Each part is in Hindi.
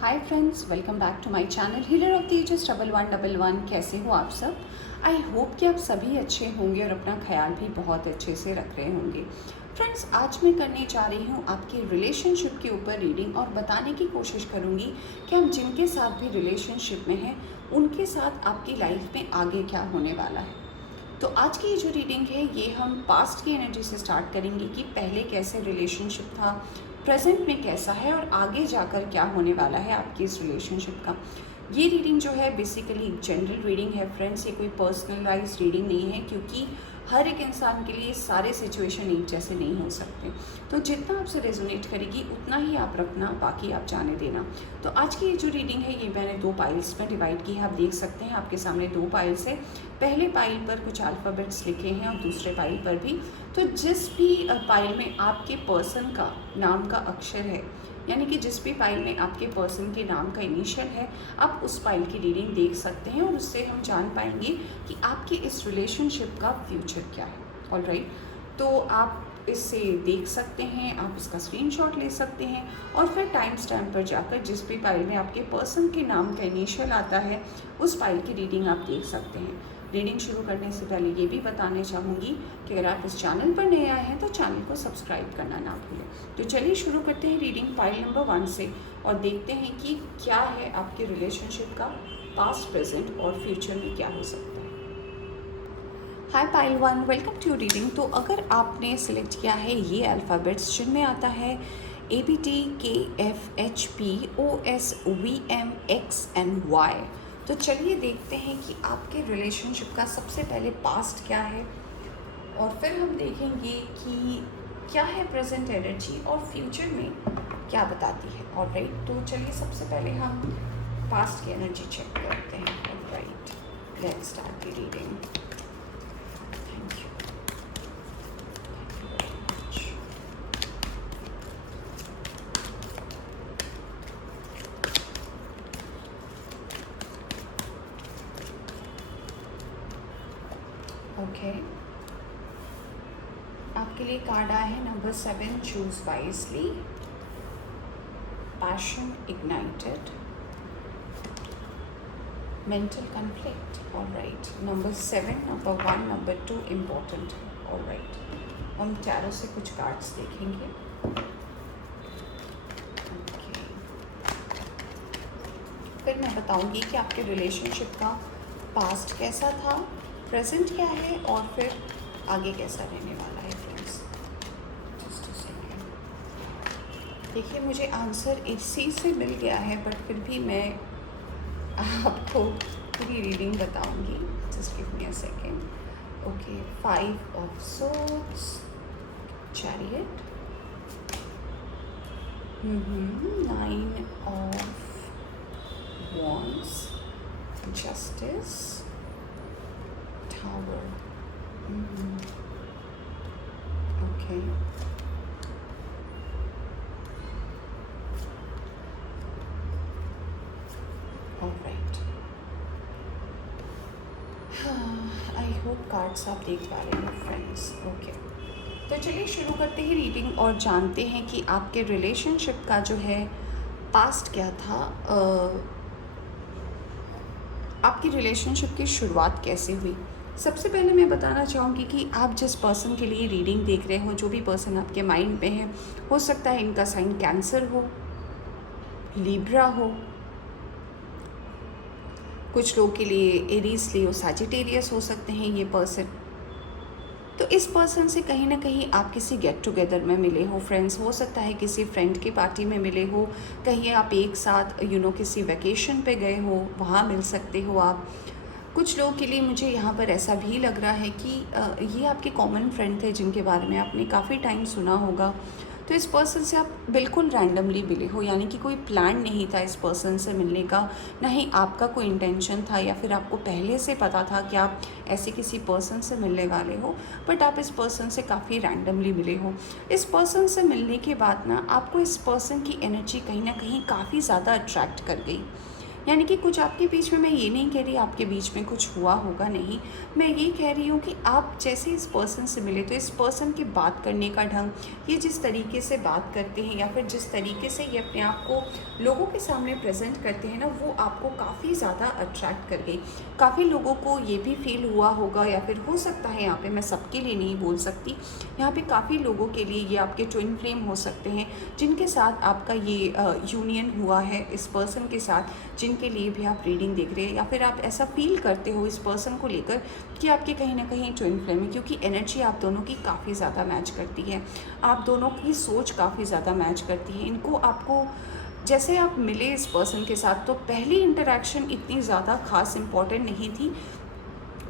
Hi friends, welcome back to my channel healer of the ages 1111। कैसे हो आप सब? आई होप कि आप सभी अच्छे होंगे और अपना ख्याल भी बहुत अच्छे से रख रहे होंगे। फ्रेंड्स, आज मैं करने जा रही हूँ आपकी रिलेशनशिप के ऊपर रीडिंग और बताने की कोशिश करूँगी कि हम जिनके साथ भी रिलेशनशिप में हैं उनके साथ आपकी लाइफ में आगे क्या होने वाला है। तो आज की ये जो रीडिंग है ये हम पास्ट की एनर्जी से स्टार्ट करेंगे कि पहले कैसे रिलेशनशिप था, प्रेजेंट में कैसा है और आगे जाकर क्या होने वाला है आपकी इस रिलेशनशिप का। ये रीडिंग जो है बेसिकली एक जनरल रीडिंग है फ्रेंड्स, ये कोई पर्सनलाइज रीडिंग नहीं है क्योंकि हर एक इंसान के लिए सारे सिचुएशन एक जैसे नहीं हो सकते। तो जितना आपसे रेजोनेट करेगी उतना ही आप रखना, बाकी आप जाने देना। तो आज की ये जो रीडिंग है ये मैंने 2 पाइल्स में डिवाइड की है। आप देख सकते हैं आपके सामने 2 पाइल्स है। पहले पाइल पर कुछ अल्फ़ाबेट्स लिखे हैं और दूसरे पाइल पर भी। तो जिस भी पाइल में आपके पर्सन का नाम का अक्षर है, यानी कि जिस भी पाइल में आपके पर्सन के नाम का इनिशियल है, आप उस पाइल की रीडिंग देख सकते हैं और उससे हम जान पाएंगे कि आपके इस रिलेशनशिप का फ्यूचर क्या है। ऑलराइट, तो आप इससे देख सकते हैं, आप इसका स्क्रीनशॉट ले सकते हैं और फिर टाइम स्टैम्प पर जाकर जिस भी पाइल में आपके पर्सन के नाम का इनिशियल आता है उस पाइल की रीडिंग आप देख सकते हैं। रीडिंग शुरू करने से पहले ये भी बताना चाहूँगी कि अगर आप इस चैनल पर नए आए हैं तो चैनल को सब्सक्राइब करना ना भूलें। तो चलिए शुरू करते हैं रीडिंग पाइल नंबर 1 से और देखते हैं कि क्या है आपके रिलेशनशिप का पास्ट, प्रेजेंट और फ्यूचर में क्या हो सकता है। हाय पाइल 1, वेलकम टू रीडिंग। तो अगर आपने सिलेक्ट किया है ये अल्फ़ाबेट्स जिनमें आता है ABTKFHPOSVMXNY, तो चलिए देखते हैं कि आपके रिलेशनशिप का सबसे पहले पास्ट क्या है और फिर हम देखेंगे कि क्या है प्रेजेंट एनर्जी और फ्यूचर में क्या बताती है। ऑलराइट, तो चलिए सबसे पहले हम पास्ट की एनर्जी चेक करते हैं। Alright, let's start the reading. Thank you. Okay, आपके लिए कार्ड आया है number 7, choose wisely, passion ignited, mental conflict. Alright, number 7, number 1, number 2 important है। ऑलराइट, हम टैरो से कुछ कार्ड्स देखेंगे। ओके, फिर मैं बताऊंगी कि आपके रिलेशनशिप का पास्ट कैसा था, प्रेजेंट क्या है और फिर आगे कैसा रहने वाला है। Friends, just a second. देखिए, मुझे आंसर इसी से मिल गया है बट फिर भी मैं आपको पूरी रीडिंग बताऊंगी। Just give me a second. Okay, 5 of swords, chariot, 9 of wands, justice, tower. Okay. All right. I hope cards आप देख पा रहे हो फ्रेंड्स। ओके, तो चलिए शुरू करते हैं रीडिंग और जानते हैं कि आपके रिलेशनशिप का जो है पास्ट क्या था। आपकी रिलेशनशिप की शुरुआत कैसे हुई। सबसे पहले मैं बताना चाहूँगी कि आप जिस पर्सन के लिए रीडिंग देख रहे हो, जो भी पर्सन आपके माइंड में है, हो सकता है इनका साइन कैंसर हो, लिब्रा हो, कुछ लोग के लिए एरीज, लियो, सैजिटेरियस हो सकते हैं ये पर्सन। तो इस पर्सन से कहीं ना कहीं आप किसी गेट टुगेदर में मिले हो फ्रेंड्स, हो सकता है किसी फ्रेंड की पार्टी में मिले हो, कहीं आप एक साथ किसी वैकेशन पे गए हो, वहाँ मिल सकते हो आप। कुछ लोगों के लिए मुझे यहाँ पर ऐसा भी लग रहा है कि ये आपके कॉमन फ्रेंड थे जिनके बारे में आपने काफ़ी टाइम सुना होगा। तो इस पर्सन से आप बिल्कुल रैंडमली मिले हो, यानी कि कोई प्लान नहीं था इस पर्सन से मिलने का, ना ही आपका कोई इंटेंशन था या फिर आपको पहले से पता था कि आप ऐसे किसी पर्सन से मिलने वाले हो, बट आप इस पर्सन से काफ़ी रैंडमली मिले हो। इस पर्सन से मिलने के बाद ना आपको इस पर्सन की एनर्जी कहीं ना कहीं काफ़ी ज़्यादा अट्रैक्ट कर गई। यानी कि कुछ आपके बीच में, मैं ये नहीं कह रही आपके बीच में कुछ हुआ होगा, नहीं, मैं ये कह रही हूँ कि आप जैसे इस पर्सन से मिले तो इस पर्सन की बात करने का ढंग, ये जिस तरीके से बात करते हैं या फिर जिस तरीके से ये अपने आप को लोगों के सामने प्रेजेंट करते हैं ना, वो आपको काफ़ी ज़्यादा अट्रैक्ट कर गई। काफ़ी लोगों को ये भी फील हुआ होगा, या फिर हो सकता है, यहाँ पे मैं सबके लिए नहीं बोल सकती, यहाँ पे काफ़ी लोगों के लिए ये आपके ट्विन फ्लेम हो सकते हैं, जिनके साथ आपका ये यूनियन हुआ है इस पर्सन के साथ, जिनके लिए भी आप रीडिंग देख रहे हैं, या फिर आप ऐसा फील करते हो इस पर्सन को लेकर कि आपके कहीं ना कहीं ट्विन फ्लेम है, क्योंकि एनर्जी आप दोनों की काफ़ी ज़्यादा मैच करती है, आप दोनों की सोच काफ़ी ज़्यादा मैच करती है। इनको आपको जैसे आप मिले इस पर्सन के साथ तो पहली इंटरेक्शन इतनी ज़्यादा खास इम्पॉर्टेंट नहीं थी,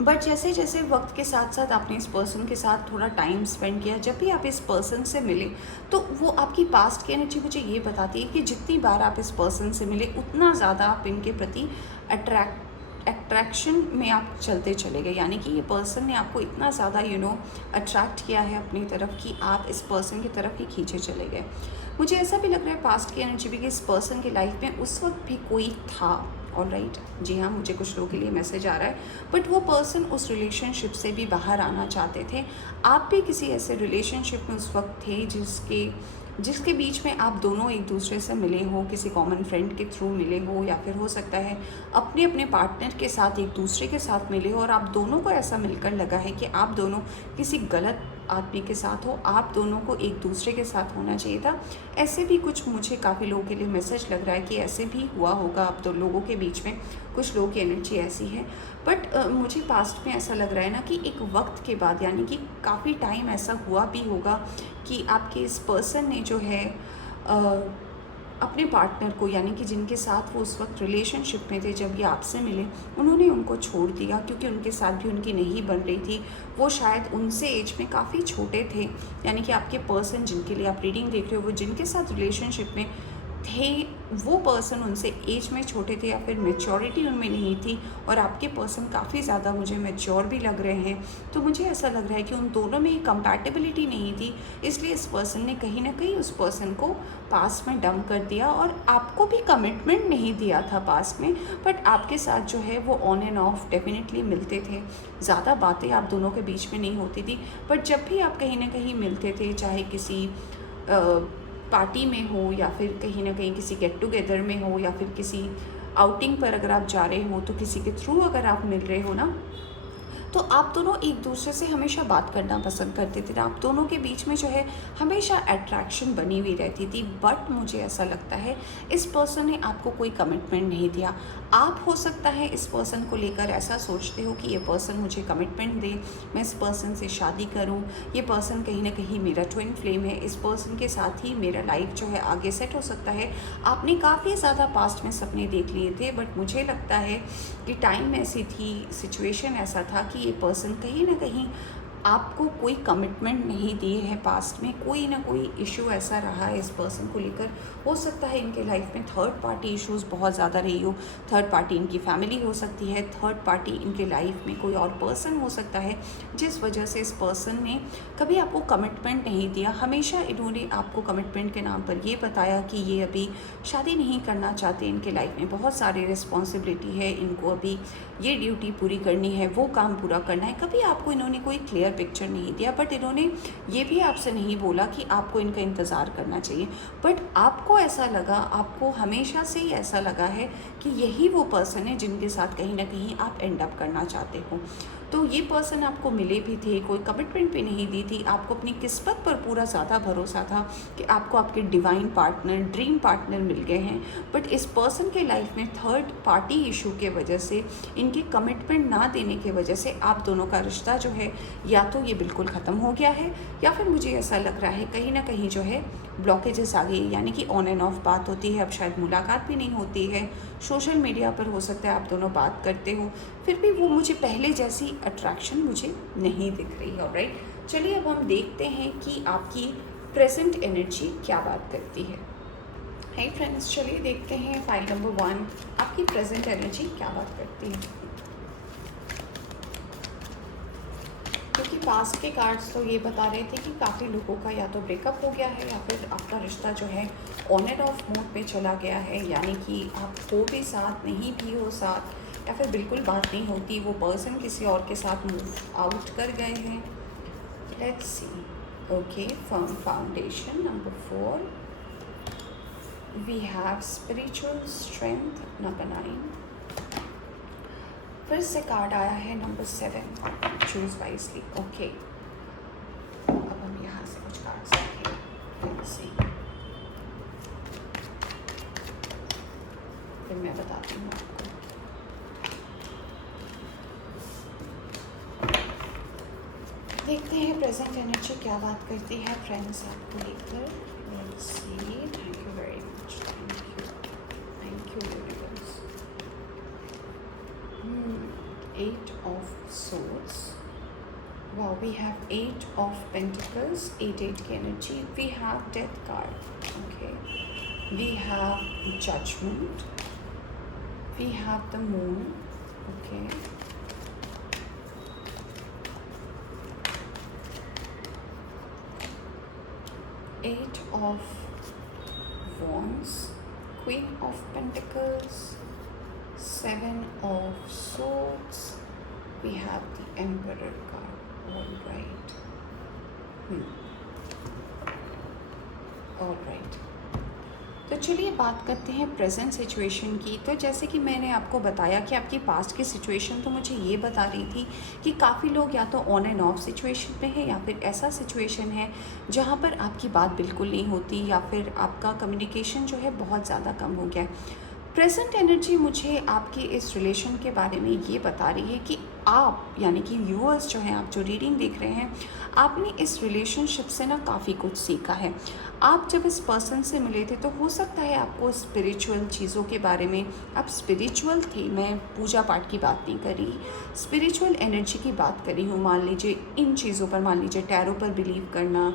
बट जैसे जैसे वक्त के साथ साथ आपने इस पर्सन के साथ थोड़ा टाइम स्पेंड किया, जब भी आप इस पर्सन से मिले तो वो आपकी पास्ट की एनर्जी मुझे ये बताती है कि जितनी बार आप इस पर्सन से मिले उतना ज़्यादा आप इनके प्रति अट्रैक्शन में आप चलते चले गए, यानी कि ये पर्सन ने आपको इतना ज़्यादा अट्रैक्ट किया है अपनी तरफ कि आप इस पर्सन की तरफ ही खींचे चले गए। मुझे ऐसा भी लग रहा है पास्ट की एनर्जी भी कि इस पर्सन की लाइफ में उस वक्त भी कोई था। ऑलराइट, जी हाँ, मुझे कुछ लोगों के लिए मैसेज आ रहा है, बट वो पर्सन उस रिलेशनशिप से भी बाहर आना चाहते थे। आप भी किसी ऐसे रिलेशनशिप में उस वक्त थे जिसके बीच में आप दोनों एक दूसरे से मिले हो, किसी कॉमन फ्रेंड के थ्रू मिले हो, या फिर हो सकता है अपने अपने पार्टनर के साथ एक दूसरे के साथ मिले हो, और आप दोनों को ऐसा मिलकर लगा है कि आप दोनों किसी गलत आदमी के साथ हो, आप दोनों को एक दूसरे के साथ होना चाहिए था। ऐसे भी कुछ मुझे काफ़ी लोगों के लिए मैसेज लग रहा है कि ऐसे भी हुआ होगा आप दो लोगों के बीच में, कुछ लोगों की एनर्जी ऐसी है। बट मुझे पास्ट में ऐसा लग रहा है ना कि एक वक्त के बाद, यानी कि काफ़ी टाइम ऐसा हुआ भी होगा कि आपके इस पर्सन ने जो है अपने पार्टनर को, यानी कि जिनके साथ वो उस वक्त रिलेशनशिप में थे, जब ये आपसे मिले उन्होंने उनको छोड़ दिया, क्योंकि उनके साथ भी उनकी नहीं बन रही थी। वो शायद उनसे एज में काफ़ी छोटे थे, यानी कि आपके पर्सन जिनके लिए आप रीडिंग देख रहे हो, वो जिनके साथ रिलेशनशिप में थे वो पर्सन उनसे एज में छोटे थे, या फिर मेच्योरिटी उनमें नहीं थी, और आपके पर्सन काफ़ी ज़्यादा मुझे मेच्योर भी लग रहे हैं। तो मुझे ऐसा लग रहा है कि उन दोनों में कंपैटिबिलिटी नहीं थी, इसलिए इस पर्सन ने कहीं ना कहीं उस पर्सन को पास में डंप कर दिया, और आपको भी कमिटमेंट नहीं दिया था पास में, बट आपके साथ जो है वो ऑन एंड ऑफ डेफिनेटली मिलते थे। ज़्यादा बातें आप दोनों के बीच में नहीं होती थी, बट जब भी आप कहीं ना कहीं मिलते थे, चाहे किसी पार्टी में हो, या फिर कहीं ना कहीं किसी गेट टुगेदर में हो, या फिर किसी आउटिंग पर अगर आप जा रहे हो, तो किसी के थ्रू अगर आप मिल रहे हो ना, तो आप दोनों एक दूसरे से हमेशा बात करना पसंद करते थे। आप दोनों के बीच में जो है हमेशा अट्रैक्शन बनी हुई रहती थी। बट मुझे ऐसा लगता है इस पर्सन ने आपको कोई कमिटमेंट नहीं दिया। आप हो सकता है इस पर्सन को लेकर ऐसा सोचते हो कि ये पर्सन मुझे कमिटमेंट दे, मैं इस पर्सन से शादी करूं, ये पर्सन कहीं ना कहीं मेरा ट्विन फ्लेम है, इस पर्सन के साथ ही मेरा लाइफ जो है आगे सेट हो सकता है। आपने काफ़ी ज़्यादा पास्ट में सपने देख लिए थे, बट मुझे लगता है कि टाइम ऐसी थी, सिचुएशन ऐसा था कि ये पर्सन कहीं ना कहीं आपको कोई कमिटमेंट नहीं दिए हैं। पास्ट में कोई ना कोई इशू ऐसा रहा है इस पर्सन को लेकर। हो सकता है इनके लाइफ में थर्ड पार्टी इश्यूज़ बहुत ज़्यादा रही हो। थर्ड पार्टी इनकी फैमिली हो सकती है, थर्ड पार्टी इनके लाइफ में कोई और पर्सन हो सकता है, जिस वजह से इस पर्सन ने कभी आपको कमिटमेंट नहीं दिया। हमेशा इन्होंने आपको कमिटमेंट के नाम पर ये बताया कि ये अभी शादी नहीं करना चाहते, इनके लाइफ में बहुत सारी रिस्पॉन्सिबिलिटी है, इनको अभी ये ड्यूटी पूरी करनी है, वो काम पूरा करना है। कभी आपको इन्होंने कोई क्लियर पिक्चर नहीं दिया, बट इन्होंने ये भी आपसे नहीं बोला कि आपको इनका इंतज़ार करना चाहिए। बट आपको ऐसा लगा, आपको हमेशा से ही ऐसा लगा है कि यही वो पर्सन है जिनके साथ कहीं ना कहीं आप एंड अप करना चाहते हो। तो ये पर्सन आपको मिले भी थे, कोई कमिटमेंट भी नहीं दी थी, आपको अपनी किस्मत पर पूरा ज़्यादा भरोसा था कि आपको आपके डिवाइन पार्टनर, ड्रीम पार्टनर मिल गए हैं। बट इस पर्सन के लाइफ में थर्ड पार्टी इशू के वजह से, इनके कमिटमेंट ना देने की वजह से आप दोनों का रिश्ता जो है या तो ये बिल्कुल ख़त्म हो गया है, या फिर मुझे ऐसा लग रहा है कहीं ना कहीं जो है ब्लॉकेजेस आ गई, यानी कि ऑन एंड ऑफ बात होती है, अब शायद मुलाकात भी नहीं होती है। सोशल मीडिया पर हो सकता है आप दोनों बात करते हो, फिर भी वो मुझे पहले जैसी अट्रैक्शन मुझे नहीं दिख रही है। ऑलराइट, चलिए अब हम देखते हैं कि आपकी प्रेजेंट एनर्जी क्या बात करती है। हाय फ्रेंड्स, चलिए देखते हैं फाइल नंबर 1 आपकी प्रेजेंट एनर्जी क्या बात करती है। क्योंकि पास्ट के कार्ड्स तो ये बता रहे थे कि काफ़ी लोगों का या तो ब्रेकअप हो गया है या फिर आपका रिश्ता जो है ऑन एंड ऑफ मोड पे चला गया है, यानी कि आप हो भी साथ नहीं भी हो साथ, या फिर बिल्कुल बात नहीं होती, वो पर्सन किसी और के साथ मूव आउट कर गए हैं। Let's see. Okay, firm foundation number 4, we have spiritual strength number 9, फिर से कार्ड आया है नंबर 7, चूज वाइजली। ओके, अब हम यहाँ से कुछ कार्ड्स रखें। लेट्स सी, फिर मैं बताती हूँ आपको। देखते हैं प्रेजेंट एनर्जी क्या बात करती है फ्रेंड्स आपको लेकर। Let's see, thank you very much, thank you universe. 8 of swords. Wow, we have 8 of pentacles, 8 की energy. We have death card. Okay. We have judgment. We have the moon. Okay. Eight of wands, Queen of Pentacles, 7 of swords. We have the Emperor card. All right. All right. तो चलिए बात करते हैं प्रेजेंट सिचुएशन की। तो जैसे कि मैंने आपको बताया कि आपकी पास्ट की सिचुएशन तो मुझे ये बता रही थी कि काफ़ी लोग या तो ऑन एंड ऑफ सिचुएशन पे हैं, या फिर ऐसा सिचुएशन है जहाँ पर आपकी बात बिल्कुल नहीं होती, या फिर आपका कम्युनिकेशन जो है बहुत ज़्यादा कम हो गया है। प्रेजेंट एनर्जी मुझे आपकी इस रिलेशन के बारे में ये बता रही है कि आप, यानी कि व्यूअर्स जो हैं, आप जो रीडिंग देख रहे हैं, आपने इस रिलेशनशिप से ना काफ़ी कुछ सीखा है। आप जब इस पर्सन से मिले थे तो हो सकता है आपको स्पिरिचुअल चीज़ों के बारे में, आप स्पिरिचुअल थे, मैं पूजा पाठ की बात नहीं कर रही, स्पिरिचुअल एनर्जी की बात कर रही हूँ। मान लीजिए इन चीज़ों पर, मान लीजिए टैरो पर बिलीव करना,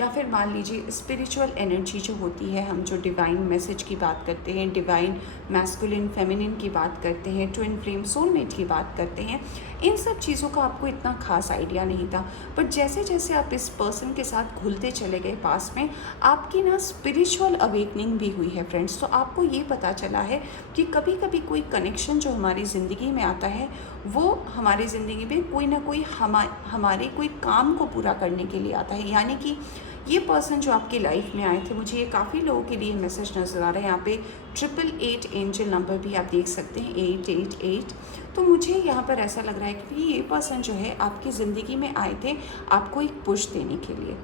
या फिर मान लीजिए स्पिरिचुअल एनर्जी जो होती है, हम जो डिवाइन मैसेज की बात करते हैं, डिवाइन मैस्कुलिन फेमिनिन की बात करते हैं, ट्विन फ्लेम सोलमेट की बात करते हैं, इन सब चीज़ों का आपको इतना खास आइडिया नहीं था। बट जैसे जैसे आप इस पर्सन के साथ घुलते चले गए पास में, आपकी ना स्पिरिचुअल अवेकनिंग भी हुई है फ्रेंड्स। तो आपको ये पता चला है कि कभी कभी कोई कनेक्शन जो हमारी ज़िंदगी में आता है, वो हमारी ज़िंदगी में कोई ना कोई हमारे कोई काम को पूरा करने के लिए आता है। यानी कि ये पर्सन जो आपकी लाइफ में आए थे, मुझे ये काफ़ी लोगों के लिए मैसेज नज़र आ रहा है। यहाँ पे 888 एंजल नंबर भी आप देख सकते हैं, 888। तो मुझे यहाँ पर ऐसा लग रहा है कि ये पर्सन जो है आपकी ज़िंदगी में आए थे आपको एक पुश देने के लिए।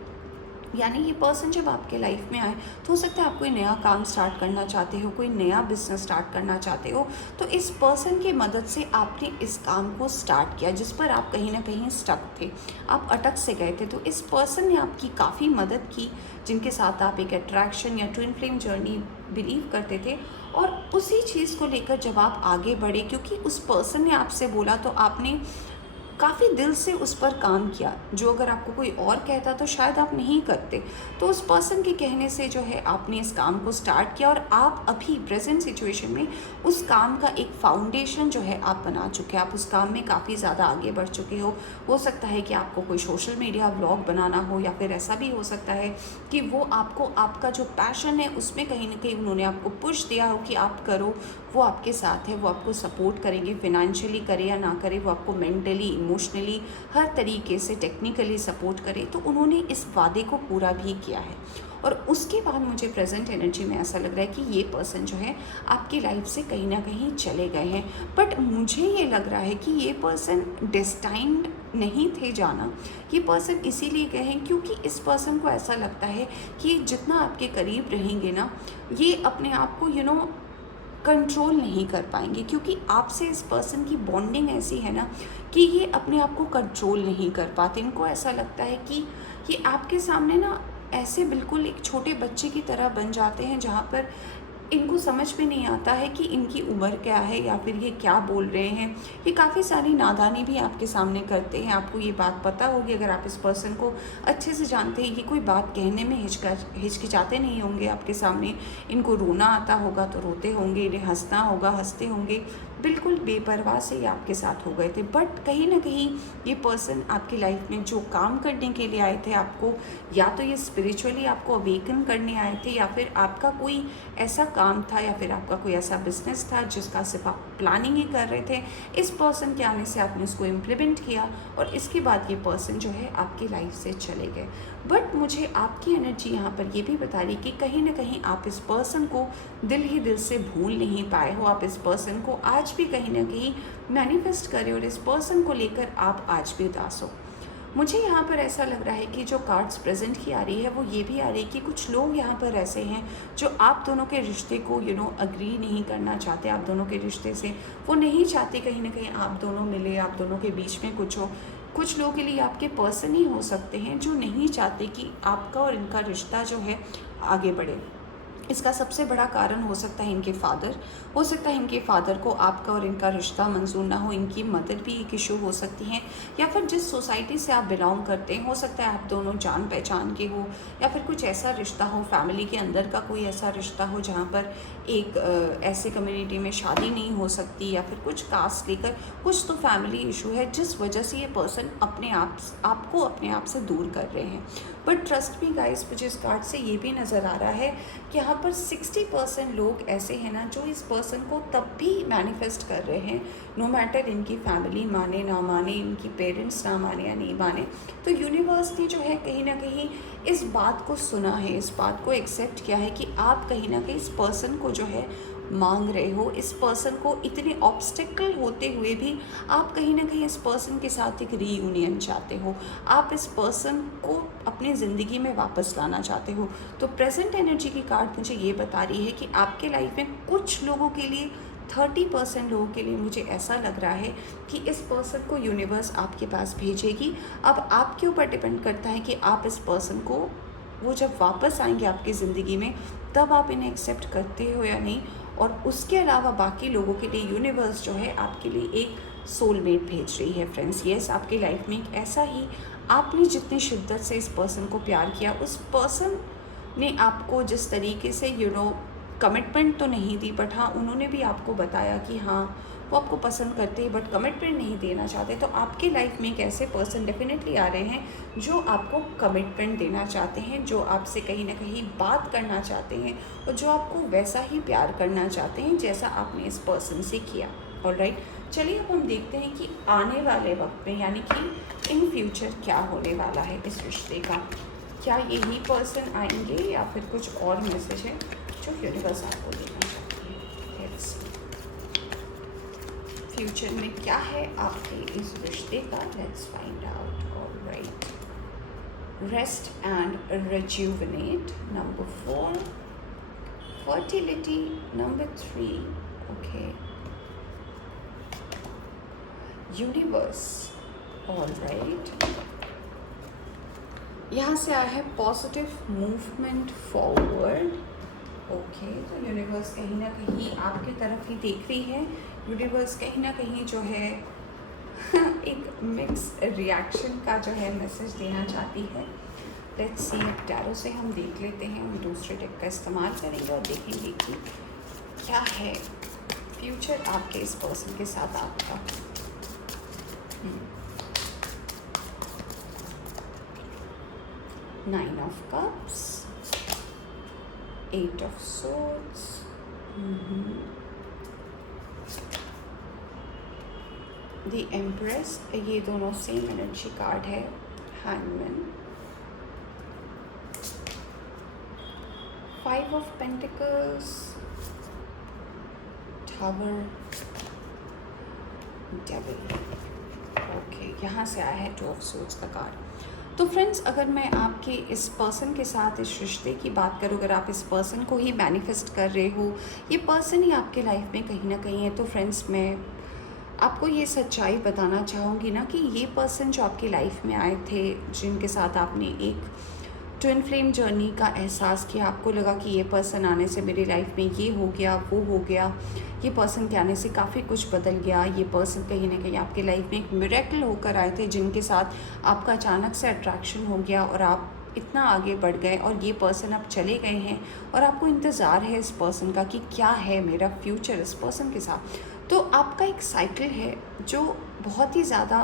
यानी ये पर्सन जब आपके लाइफ में आए तो हो सकता है आप कोई नया काम स्टार्ट करना चाहते हो, कोई नया बिजनेस स्टार्ट करना चाहते हो, तो इस पर्सन की मदद से आपने इस काम को स्टार्ट किया जिस पर आप कहीं ना कहीं स्टक थे, आप अटक से गए थे। तो इस पर्सन ने आपकी काफ़ी मदद की, जिनके साथ आप एक अट्रैक्शन या ट्विन फ्लेम जर्नी बिलीव करते थे, और उसी चीज़ को लेकर जब आप आगे बढ़े, क्योंकि उस पर्सन ने आपसे बोला तो आपने काफ़ी दिल से उस पर काम किया, जो अगर आपको कोई और कहता तो शायद आप नहीं करते। तो उस पर्सन के कहने से जो है आपने इस काम को स्टार्ट किया, और आप अभी प्रेजेंट सिचुएशन में उस काम का एक फाउंडेशन जो है आप बना चुके हैं। आप उस काम में काफ़ी ज़्यादा आगे बढ़ चुके हो सकता है कि आपको कोई सोशल मीडिया व्लॉग बनाना हो, या फिर ऐसा भी हो सकता है कि वो आपको, आपका जो पैशन है उसमें कहीं ना कहीं उन्होंने आपको पुश दिया हो कि आप करो। वो आपके साथ है, वो आपको सपोर्ट करेंगे, फिनेंशियली करे या ना करे, वो आपको मेंटली, इमोशनली, हर तरीके से टेक्निकली सपोर्ट करे। तो उन्होंने इस वादे को पूरा भी किया है। और उसके बाद मुझे प्रेजेंट एनर्जी में ऐसा लग रहा है कि ये पर्सन जो है आपकी लाइफ से कहीं ना कहीं चले गए हैं। बट मुझे ये लग रहा है कि ये पर्सन डेस्टाइन्ड नहीं थे जाना। ये पर्सन इसीलिए गए हैं क्योंकि इस पर्सन को ऐसा लगता है कि जितना आपके करीब रहेंगे ना, ये अपने आप को कंट्रोल नहीं कर पाएंगे, क्योंकि आपसे इस पर्सन की बॉन्डिंग ऐसी है ना कि ये अपने आप को कंट्रोल नहीं कर पाते। इनको ऐसा लगता है कि ये आपके सामने ना ऐसे बिल्कुल एक छोटे बच्चे की तरह बन जाते हैं, जहाँ पर इनको समझ में नहीं आता है कि इनकी उम्र क्या है या फिर ये क्या बोल रहे हैं। ये काफ़ी सारी नादानी भी आपके सामने करते हैं। आपको ये बात पता होगी, अगर आप इस पर्सन को अच्छे से जानते हैं, ये कोई बात कहने में हिचकिचाते नहीं होंगे आपके सामने। इनको रोना आता होगा तो रोते होंगे, इन्हें हंसना होगा हंसते होंगे। बिल्कुल बेपरवाह से ये आपके साथ हो गए थे। बट कहीं ना कहीं ये पर्सन आपकी लाइफ में जो काम करने के लिए आए थे आपको, या तो ये स्पिरिचुअली आपको अवेकन करने आए थे, या फिर आपका कोई ऐसा काम था, या फिर आपका कोई ऐसा बिजनेस था जिसका सिर्फ आप प्लानिंग ही कर रहे थे। इस पर्सन के आने से आपने उसको इम्प्लीमेंट किया और इसके बाद ये पर्सन जो है आपकी लाइफ से चले गए। बट मुझे आपकी एनर्जी यहाँ पर ये भी बता रही कि कहीं ना कहीं आप इस पर्सन को दिल ही दिल से भूल नहीं पाए हो। आप इस पर्सन को आज भी कहीं ना कहीं मैनिफेस्ट कर रहे हो और इस पर्सन को लेकर आप आज भी उदास हो। मुझे यहाँ पर ऐसा लग रहा है कि जो कार्ड्स प्रेजेंट की आ रही है वो ये भी आ रही है कि कुछ लोग यहाँ पर ऐसे हैं जो आप दोनों के रिश्ते को अग्री नहीं करना चाहते। आप दोनों के रिश्ते से वो नहीं चाहते कहीं ना कहीं आप दोनों मिले, आप दोनों के बीच में कुछ हो। कुछ लोगों के लिए आपके पर्सन ही हो सकते हैं जो नहीं चाहते कि आपका और इनका रिश्ता जो है आगे बढ़े। इसका सबसे बड़ा कारण हो सकता है इनके फादर। हो सकता है इनके फादर को आपका और इनका रिश्ता मंजूर ना हो। इनकी मदर भी एक इशू हो सकती हैं, या फिर जिस सोसाइटी से आप बिलोंग करते हैं हो सकता है आप दोनों जान पहचान के हो, या फिर कुछ ऐसा रिश्ता हो फैमिली के अंदर का, कोई ऐसा रिश्ता हो जहाँ पर एक ऐसे कम्युनिटी में शादी नहीं हो सकती, या फिर कुछ कास्ट लेकर कुछ तो फैमिली इशू है जिस वजह से ये पर्सन आपको अपने आप से दूर कर रहे हैं। बट ट्रस्ट मी गाइस, मुझे इस कार्ड से ये भी नज़र आ रहा है कि यहाँ पर 60% लोग ऐसे हैं ना जो इस पर्सन को तब भी मैनिफेस्ट कर रहे हैं, नो मैटर इनकी फैमिली माने ना माने, इनकी पेरेंट्स ना माने या नहीं माने। तो यूनिवर्स ने जो है कहीं ना कहीं इस बात को सुना है, इस बात को एक्सेप्ट किया है कि आप कहीं ना कहीं इस पर्सन को जो है मांग रहे हो। इस पर्सन को इतने ऑब्स्टेकल होते हुए भी आप कहीं ना कहीं इस पर्सन के साथ एक रीयूनियन चाहते हो। आप इस पर्सन को अपनी ज़िंदगी में वापस लाना चाहते हो। तो प्रेजेंट एनर्जी की कार्ड मुझे ये बता रही है कि आपके लाइफ में कुछ लोगों के लिए 30% लोगों के लिए मुझे ऐसा लग रहा है कि इस पर्सन को यूनिवर्स आपके पास भेजेगी। अब आपके ऊपर डिपेंड करता है कि आप इस पर्सन को, वो जब वापस आएंगे आपकी ज़िंदगी में, तब आप इन्हें एक्सेप्ट करते हो या नहीं। और उसके अलावा बाकी लोगों के लिए यूनिवर्स जो है आपके लिए एक सोलमेट भेज रही है फ्रेंड्स। यस, आपकी लाइफ में एक ऐसा ही, आपने जितनी शिद्दत से इस पर्सन को प्यार किया, उस पर्सन ने आपको जिस तरीके से कमिटमेंट तो नहीं दी, बट हाँ उन्होंने भी आपको बताया कि हाँ वो आपको पसंद करते हैं बट कमिटमेंट नहीं देना चाहते। तो आपके लाइफ में एक ऐसे पर्सन डेफिनेटली आ रहे हैं जो आपको कमिटमेंट देना चाहते हैं, जो आपसे कहीं ना कहीं बात करना चाहते हैं और जो आपको वैसा ही प्यार करना चाहते हैं जैसा आपने इस पर्सन से किया। ऑलराइट, चलिए अब हम देखते हैं कि आने वाले वक्त में, यानी कि इन फ्यूचर क्या होने वाला है इस रिश्ते का। क्या यही पर्सन आएंगे या फिर कुछ और मैसेज है जो यूनिवर्स आपको देना चाहती है। लेट्स सी फ्यूचर में क्या है आपके इस रिश्ते का। Let's find out. Alright, rest and rejuvenate, number 4, fertility, number 3, okay, universe. Alright, यहाँ से आया है पॉजिटिव मूवमेंट फॉरवर्ड। ओके, तो यूनिवर्स कहीं ना कहीं आपके तरफ ही देख रही है। यूनिवर्स कहीं ना कहीं जो है एक मिक्स रिएक्शन का जो है मैसेज देना चाहती है। लेट्स सी, टैरो से हम देख लेते हैं, हम दूसरे डेक का इस्तेमाल करेंगे और देखेंगे कि क्या है फ्यूचर आपके इस पर्सन के साथ आपका। Nine of cups, 8 of swords, the empress, ये दोनों सेम एनर्जी कार्ड है। Hangman, 5 of pentacles, tower, devil. Okay, यहाँ से आया है 2 ऑफ swords का कार्ड। तो फ्रेंड्स, अगर मैं आपके इस पर्सन के साथ इस रिश्ते की बात करूँ, अगर आप इस पर्सन को ही मैनिफेस्ट कर रहे हो, ये पर्सन ही आपके लाइफ में कहीं ना कहीं है, तो फ्रेंड्स मैं आपको ये सच्चाई बताना चाहूँगी ना कि ये पर्सन जो आपकी लाइफ में आए थे, जिनके साथ आपने एक ट्विन फ्लेम जर्नी का एहसास किया, आपको लगा कि ये पर्सन आने से मेरी लाइफ में ये हो गया, वो हो गया, ये पर्सन के आने से काफ़ी कुछ बदल गया, ये पर्सन कहीं ना कहीं आपकी लाइफ में एक मिरेकल होकर आए थे जिनके साथ आपका अचानक से अट्रैक्शन हो गया और आप इतना आगे बढ़ गए और ये पर्सन अब चले गए हैं और आपको इंतज़ार है इस पर्सन का कि क्या है मेरा फ्यूचर इस पर्सन के साथ। तो आपका एक साइकिल है जो बहुत ही ज़्यादा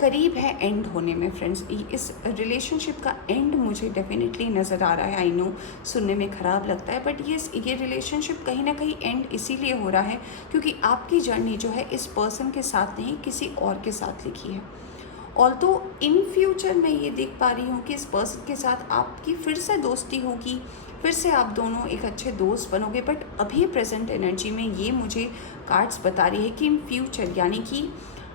करीब है एंड होने में फ्रेंड्स। इस रिलेशनशिप का एंड मुझे डेफिनेटली नज़र आ रहा है। आई नो सुनने में ख़राब लगता है, बट ये रिलेशनशिप कहीं ना कहीं एंड इसीलिए हो रहा है क्योंकि आपकी जर्नी जो है इस पर्सन के साथ नहीं किसी और के साथ लिखी है। ऑल्दो इन फ्यूचर मैं ये देख पा रही हूँ कि इस पर्सन के साथ आपकी फिर से दोस्ती होगी, फिर से आप दोनों एक अच्छे दोस्त बनोगे, बट अभी प्रेजेंट एनर्जी में ये मुझे कार्ड्स बता रही है कि इन फ्यूचर यानी कि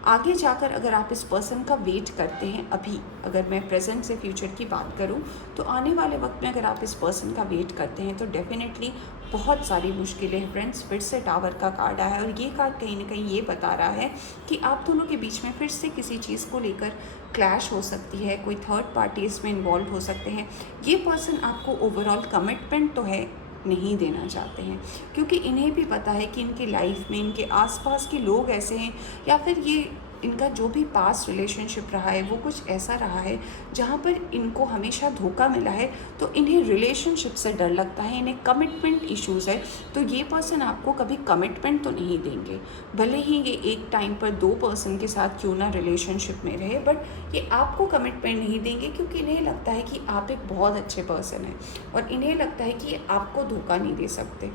आगे जाकर अगर आप इस पर्सन का वेट करते हैं, अभी अगर मैं प्रेजेंट से फ्यूचर की बात करूं तो आने वाले वक्त में अगर आप इस पर्सन का वेट करते हैं तो डेफिनेटली बहुत सारी मुश्किलें हैं फ्रेंड्स। फिर से टावर का कार्ड आया है और ये कार्ड कहीं ना कहीं ये बता रहा है कि आप दोनों के बीच में फिर से किसी चीज़ को लेकर क्लैश हो सकती है, कोई थर्ड पार्टी इसमें इन्वॉल्व हो सकते हैं। ये पर्सन आपको ओवरऑल कमिटमेंट तो है नहीं देना चाहते हैं क्योंकि इन्हें भी पता है कि इनकी लाइफ में इनके आसपास के लोग ऐसे हैं या फिर ये इनका जो भी पास्ट रिलेशनशिप रहा है वो कुछ ऐसा रहा है जहाँ पर इनको हमेशा धोखा मिला है, तो इन्हें रिलेशनशिप से डर लगता है, इन्हें कमिटमेंट इश्यूज़ है। तो ये पर्सन आपको कभी कमिटमेंट तो नहीं देंगे, भले ही ये एक टाइम पर दो पर्सन के साथ क्यों ना रिलेशनशिप में रहे, बट ये आपको कमिटमेंट नहीं देंगे क्योंकि इन्हें लगता है कि आप एक बहुत अच्छे पर्सन हैं और इन्हें लगता है कि ये आपको धोखा नहीं दे सकते।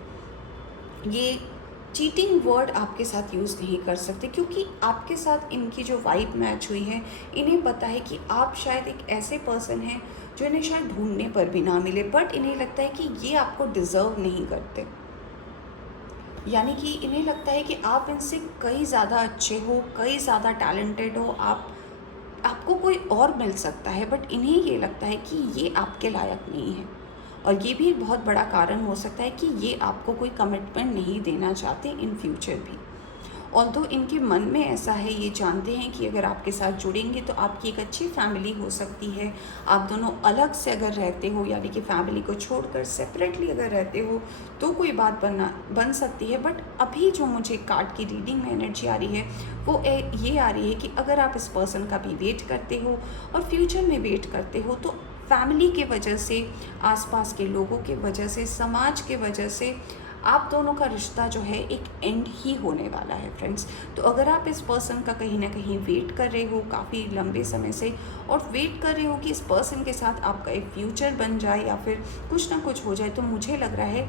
ये चीटिंग वर्ड आपके साथ यूज़ नहीं कर सकते क्योंकि आपके साथ इनकी जो वाइब मैच हुई है, इन्हें पता है कि आप शायद एक ऐसे पर्सन हैं जो इन्हें शायद ढूंढने पर भी ना मिले, बट इन्हें लगता है कि ये आपको डिज़र्व नहीं करते। यानी कि इन्हें लगता है कि आप इनसे कई ज़्यादा अच्छे हो, कई ज़्यादा टैलेंटेड हो, आपको कोई और मिल सकता है, बट इन्हें ये लगता है कि ये आपके लायक नहीं है। और ये भी एक बहुत बड़ा कारण हो सकता है कि ये आपको कोई कमिटमेंट नहीं देना चाहते इन फ्यूचर भी। ऑल्दो इनके मन में ऐसा है, ये जानते हैं कि अगर आपके साथ जुड़ेंगे तो आपकी एक अच्छी फैमिली हो सकती है। आप दोनों अलग से अगर रहते हो यानी कि फैमिली को छोड़कर सेपरेटली अगर रहते हो तो कोई बात बन सकती है। बट अभी जो मुझे कार्ड की रीडिंग में एनर्जी आ रही है वो ये आ रही है कि अगर आप इस पर्सन का भी वेट करते हो और फ्यूचर में वेट करते हो तो फैमिली के वजह से, आसपास के लोगों के वजह से, समाज के वजह से आप दोनों का रिश्ता जो है एक एंड ही होने वाला है फ्रेंड्स। तो अगर आप इस पर्सन का कहीं ना कहीं वेट कर रहे हो काफ़ी लंबे समय से और वेट कर रहे हो कि इस पर्सन के साथ आपका एक फ्यूचर बन जाए या फिर कुछ ना कुछ हो जाए, तो मुझे लग रहा है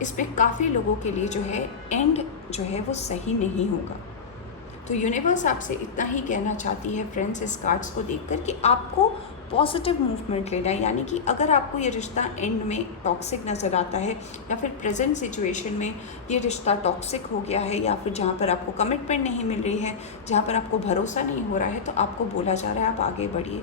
इस पर काफ़ी लोगों के लिए जो है एंड जो है वो सही नहीं होगा। तो यूनिवर्स आपसे इतना ही कहना चाहती है फ्रेंड्स इस कार्ड्स को देखकर कि आपको पॉजिटिव मूवमेंट लेना है। यानी कि अगर आपको ये रिश्ता एंड में टॉक्सिक नज़र आता है या फिर प्रेजेंट सिचुएशन में ये रिश्ता टॉक्सिक हो गया है या फिर जहाँ पर आपको कमिटमेंट नहीं मिल रही है, जहाँ पर आपको भरोसा नहीं हो रहा है, तो आपको बोला जा रहा है आप आगे बढ़िए,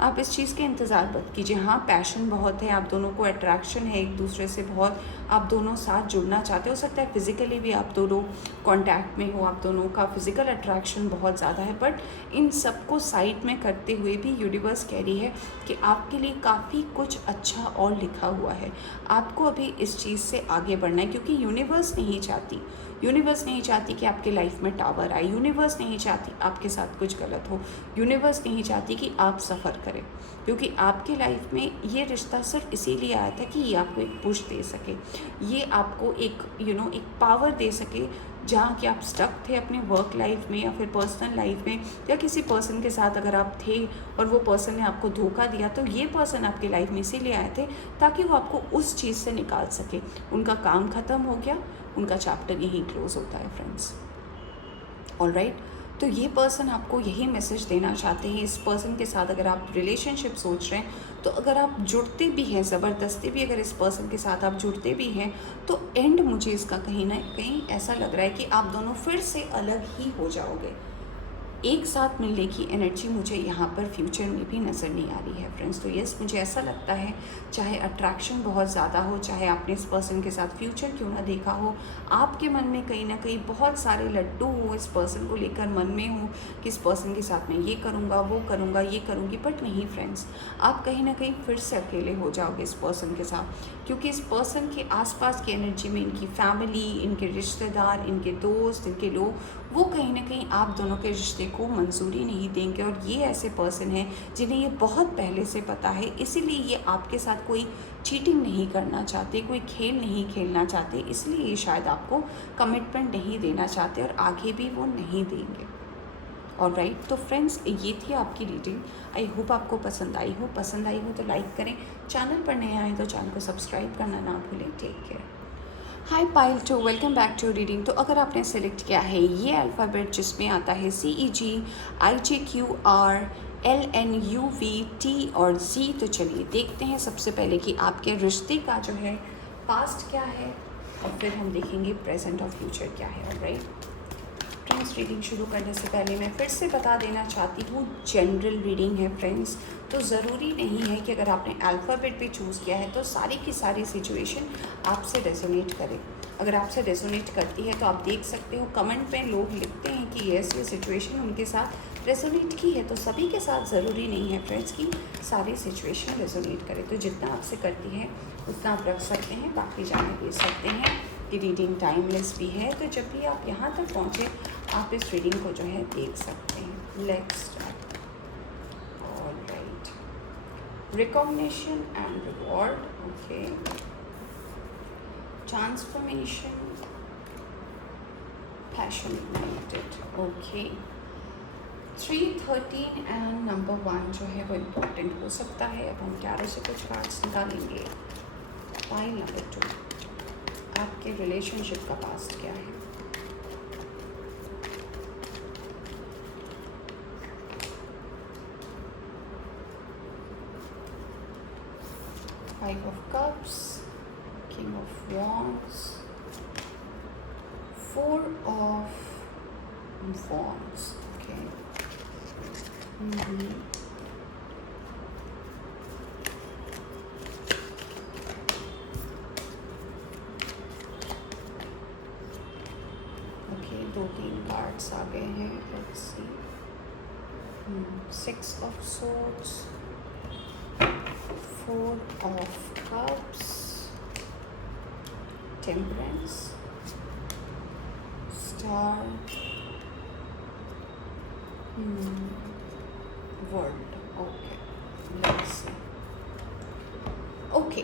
आप इस चीज़ के इंतज़ार मत कीजिए। हाँ, पैशन बहुत है, आप दोनों को अट्रैक्शन है एक दूसरे से बहुत, आप दोनों साथ जुड़ना चाहते हो सकता है फिज़िकली भी आप दोनों कांटेक्ट में हो, आप दोनों का फिज़िकल अट्रैक्शन बहुत ज़्यादा है। बट इन सबको साइड में करते हुए भी यूनिवर्स कह रही है कि आपके लिए काफ़ी कुछ अच्छा और लिखा हुआ है। आपको अभी इस चीज़ से आगे बढ़ना है क्योंकि यूनिवर्स नहीं चाहती कि आपके लाइफ में टावर आए, यूनिवर्स नहीं चाहती आपके साथ कुछ गलत हो, यूनिवर्स नहीं चाहती कि आप सफ़र करें, क्योंकि आपके लाइफ में ये रिश्ता सिर्फ इसीलिए आया था कि ये आपको एक पुश दे सके, ये आपको एक एक पावर दे सके जहाँ कि आप स्टक थे अपने वर्क लाइफ में या फिर पर्सनल लाइफ में या किसी पर्सन के साथ अगर आप थे और वो पर्सन ने आपको धोखा दिया, तो ये पर्सन आपके लाइफ में इसीलिए आए थे ताकि वो आपको उस चीज़ से निकाल सके। उनका काम ख़त्म हो गया, उनका चैप्टर यहीं क्लोज होता है फ्रेंड्स। ऑलराइट, तो ये पर्सन आपको यही मैसेज देना चाहते हैं। इस पर्सन के साथ अगर आप रिलेशनशिप सोच रहे हैं, तो अगर आप जुड़ते भी हैं ज़बरदस्ती भी, अगर इस पर्सन के साथ आप जुड़ते भी हैं, तो एंड मुझे इसका कहीं ना कहीं ऐसा लग रहा है कि आप दोनों फिर से अलग ही हो जाओगे। एक साथ मिलने की एनर्जी मुझे यहाँ पर फ्यूचर में भी नज़र नहीं आ रही है फ्रेंड्स। तो यस, मुझे ऐसा लगता है चाहे अट्रैक्शन बहुत ज़्यादा हो, चाहे आपने इस पर्सन के साथ फ्यूचर क्यों ना देखा हो, आपके मन में कहीं ना कहीं बहुत सारे लड्डू हो इस पर्सन को लेकर, मन में हो कि इस पर्सन के साथ मैं ये करूँगा, वो करूँगा, ये करूँगी, बट नहीं फ्रेंड्स, आप कहीं ना कहीं फिर से अकेले हो जाओगे इस पर्सन के साथ, क्योंकि इस पर्सन के आसपास की एनर्जी में इनकी फैमिली, इनके रिश्तेदार, इनके दोस्त, इनके लोग, वो कहीं ना कहीं आप दोनों के रिश्ते को मंजूरी नहीं देंगे। और ये ऐसे पर्सन हैं जिन्हें ये बहुत पहले से पता है, इसीलिए ये आपके साथ कोई चीटिंग नहीं करना चाहते, कोई खेल नहीं खेलना चाहते, इसलिए ये शायद आपको कमिटमेंट नहीं देना चाहते और आगे भी वो नहीं देंगे। ऑलराइट, तो फ्रेंड्स, ये थी आपकी रीडिंग। आई होप आपको पसंद आई हो। पसंद आई हो तो लाइक करें, चैनल पर नए आए तो चैनल को सब्सक्राइब करना ना भूलें। Take care. Hi pile two, welcome back to reading. तो अगर आपने सेलेक्ट किया है ये अल्फ़ाबेट जिसमें आता है CEGIJQRLNUVT और Z, तो चलिए देखते हैं सबसे पहले कि आपके रिश्ते का जो है पास्ट क्या है और फिर हम देखेंगे प्रेजेंट और फ्यूचर क्या है। ऑलराइट फ्रेंड्स, रीडिंग शुरू करने से पहले मैं फिर से बता देना चाहती हूँ, जनरल रीडिंग है फ्रेंड्स, तो ज़रूरी नहीं है कि अगर आपने अल्फ़ाबेट भी चूज़ किया है तो सारी की सारी सिचुएशन आपसे रेजोनेट करे। अगर आपसे रेजोनेट करती है तो आप देख सकते हो, कमेंट में लोग लिखते हैं कि यस, ये सिचुएशन उनके साथ रेजोनेट की है, तो सभी के साथ ज़रूरी नहीं है फ्रेंड्स कि सारी सिचुएशन रेजोनेट करे। तो जितना आपसे करती है उतना आप रख सकते हैं, बाकी जाने दे सकते हैं कि रीडिंग टाइमलेस भी है। तो जब भी आप यहाँ तक पहुँचे आप इस रीडिंग को जो है देख सकते हैं। Let's start. Alright, recognition and reward, okay, transformation, passion ignited, okay, 3, 13 and number 1 जो है वो इम्पोर्टेंट हो सकता है। अब हम 11 से कुछ कार्ड्स निकालेंगे। फाइल नंबर 2, आपके रिलेशनशिप का पास्ट क्या है। Five of cups, king of wands, 4 of wands, okay, दो 3 कार्ड्स आ गए हैं। Let's C, 6 of swords, 4 of cups, temperance, star, world, okay, let's see. Okay,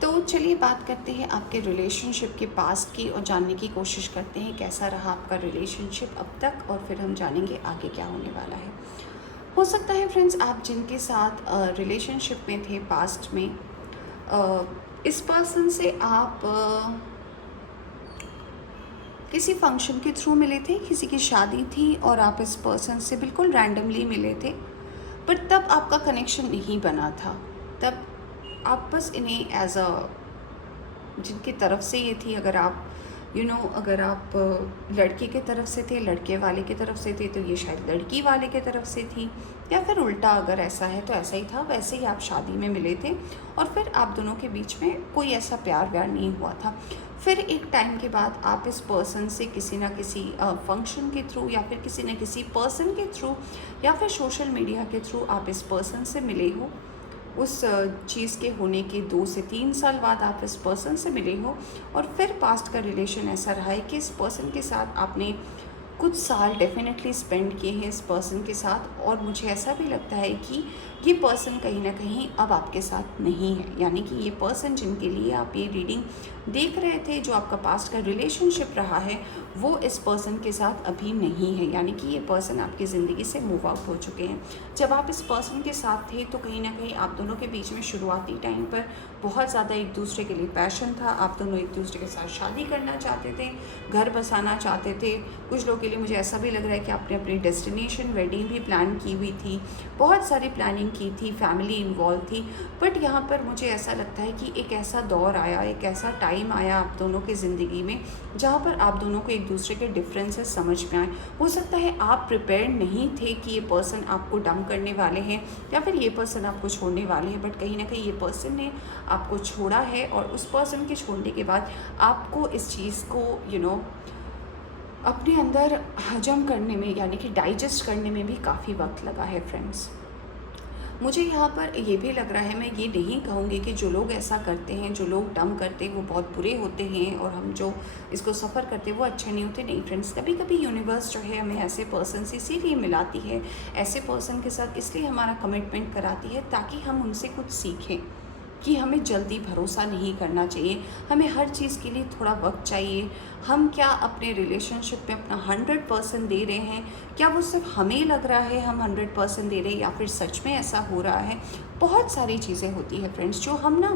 तो चलिए बात करते हैं आपके रिलेशनशिप के पास्ट की और जानने की कोशिश करते हैं कैसा रहा आपका रिलेशनशिप अब तक, और फिर हम जानेंगे आगे क्या होने वाला है। हो सकता है फ्रेंड्स, आप जिनके साथ रिलेशनशिप में थे पास्ट में, इस पर्सन से आप किसी फंक्शन के थ्रू मिले थे, किसी की शादी थी और आप इस पर्सन से बिल्कुल रैंडमली मिले थे, पर तब आपका कनेक्शन नहीं बना था। तब आप बस इन्हें एज अ, जिनकी तरफ से ये थी, अगर आप अगर आप लड़के के तरफ से थे, लड़के वाले की तरफ से थे, तो ये शायद लड़की वाले के तरफ से थी, या फिर उल्टा अगर ऐसा है तो ऐसा ही था। वैसे ही आप शादी में मिले थे और फिर आप दोनों के बीच में कोई ऐसा प्यार व्यार नहीं हुआ था। फिर एक टाइम के बाद आप इस पर्सन से किसी ना किसी फंक्शन के थ्रू, या फिर किसी न किसी पर्सन के थ्रू, या फिर सोशल मीडिया के थ्रू आप इस पर्सन से मिले हो। उस चीज़ के होने के 2 से 3 साल बाद आप इस पर्सन से मिले हो, और फिर पास्ट का रिलेशन ऐसा रहा है कि इस पर्सन के साथ आपने कुछ साल डेफिनेटली स्पेंड किए हैं इस पर्सन के साथ, और मुझे ऐसा भी लगता है कि ये पर्सन कहीं ना कहीं अब आपके साथ नहीं है। यानी कि ये पर्सन जिनके लिए आप ये रीडिंग देख रहे थे, जो आपका पास्ट का रिलेशनशिप रहा है, वो इस पर्सन के साथ अभी नहीं है। यानी कि ये पर्सन आपकी ज़िंदगी से मूव आउट हो चुके हैं। जब आप इस पर्सन के साथ थे तो कहीं ना कहीं आप दोनों के बीच में शुरुआती टाइम पर बहुत ज़्यादा एक दूसरे के लिए पैशन था। आप दोनों एक दूसरे के साथ शादी करना चाहते थे, घर बसाना चाहते थे। कुछ लोगों के लिए मुझे ऐसा भी लग रहा है कि आपने अपनी डेस्टिनेशन वेडिंग भी प्लान की हुई थी। बहुत सारी प्लानिंग की थी, फैमिली इन्वॉल्व थी, बट यहाँ पर मुझे ऐसा लगता है कि एक ऐसा दौर आया, एक ऐसा टाइम आया आप दोनों की ज़िंदगी में जहाँ पर आप दोनों को एक दूसरे के डिफरेंसेस समझ में आए। हो सकता है आप प्रिपेयर नहीं थे कि ये पर्सन आपको डंप करने वाले हैं या फिर ये पर्सन आपको छोड़ने वाले हैं, बट कहीं ना कहीं ये पर्सन ने आपको छोड़ा है और उस पर्सन के छोड़ने के बाद आपको इस चीज़ को अपने अंदर हजम करने में, यानी कि डाइजेस्ट करने में भी काफ़ी वक्त लगा है फ्रेंड्स। मुझे यहाँ पर ये भी लग रहा है, मैं ये नहीं कहूँगी कि जो लोग ऐसा करते हैं, जो लोग डंप करते हैं वो बहुत बुरे होते हैं और हम जो इसको सफ़र करते हैं वो अच्छे नहीं होते। नहीं फ्रेंड्स, कभी कभी यूनिवर्स जो है हमें ऐसे पर्सन से इसीलिए मिलाती है, ऐसे पर्सन के साथ इसलिए हमारा कमिटमेंट कराती है ताकि हम उनसे कुछ सीखें कि हमें जल्दी भरोसा नहीं करना चाहिए, हमें हर चीज़ के लिए थोड़ा वक्त चाहिए। हम क्या अपने रिलेशनशिप में अपना 100% दे रहे हैं, क्या वो सिर्फ हमें लग रहा है हम 100% दे रहे हैं या फिर सच में ऐसा हो रहा है। बहुत सारी चीज़ें होती है फ्रेंड्स जो हम ना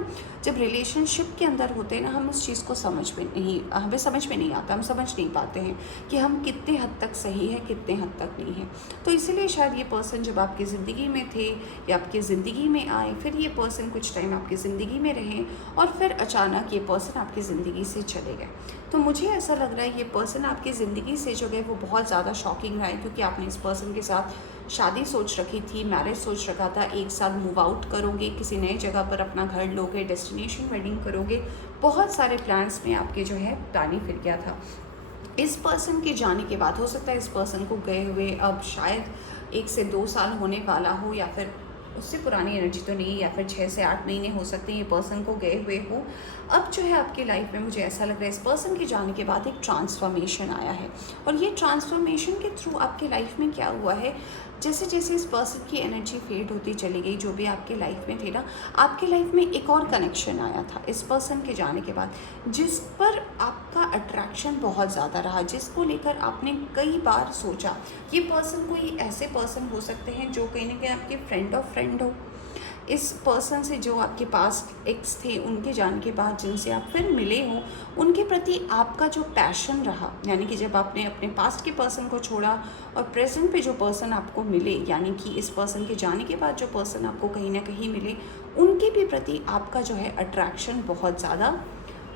जब रिलेशनशिप के अंदर होते हैं ना, हम उस चीज़ को हमें समझ में नहीं आता, हम समझ नहीं पाते हैं कि हम कितने हद तक सही है, कितने हद तक नहीं है। तो इसीलिए शायद ये पर्सन जब आपकी ज़िंदगी में थे या आपकी ज़िंदगी में आए, फिर ये पर्सन कुछ टाइम आपकी ज़िंदगी में रहे और फिर अचानक ये पर्सन आपकी ज़िंदगी से चले गए। तो मुझे ऐसा लग रहा है ये पर्सन आपकी ज़िंदगी से जो गए वो बहुत ज़्यादा शॉकिंग रहा है, क्योंकि आपने इस पर्सन के साथ शादी सोच रखी थी, मैरिज सोच रखा था, एक साल मूव आउट करोगे, किसी नई जगह पर अपना घर लोगे, डेस्टिनेशन वेडिंग करोगे, बहुत सारे प्लान्स में आपके जो है पानी फिर गया था। इस पर्सन के जाने के बाद हो सकता है इस पर्सन को गए हुए अब शायद 1 से 2 साल होने वाला हो, या फिर उससे पुरानी एनर्जी तो नहीं, या फिर 6 से 8 महीने हो सकते हैं ये पर्सन को गए हुए हो। अब जो है आपकी लाइफ में मुझे ऐसा लग रहा है इस पर्सन के जाने के बाद एक ट्रांसफॉर्मेशन आया है, और ये ट्रांसफॉर्मेशन के थ्रू आपके लाइफ में क्या हुआ है, जैसे जैसे इस पर्सन की एनर्जी फेड होती चली गई, जो भी आपके लाइफ में थे ना, आपके लाइफ में एक और कनेक्शन आया था इस पर्सन के जाने के बाद, जिस पर आपका अट्रैक्शन बहुत ज़्यादा रहा, जिसको लेकर आपने कई बार सोचा ये पर्सन कोई ऐसे पर्सन हो सकते हैं जो कहीं ना कहीं आपके फ्रेंड ऑफ फ्रेंड हो। इस पर्सन से जो आपके पास्ट एक्स थे, उनके जाने के बाद जिनसे आप फिर मिले हो, उनके प्रति आपका जो पैशन रहा, यानी कि जब आपने अपने पास्ट के पर्सन को छोड़ा और प्रेजेंट पे जो पर्सन आपको मिले, यानी कि इस पर्सन के जाने के बाद जो पर्सन आपको कहीं ना कहीं मिले, उनके भी प्रति आपका जो है अट्रैक्शन बहुत ज़्यादा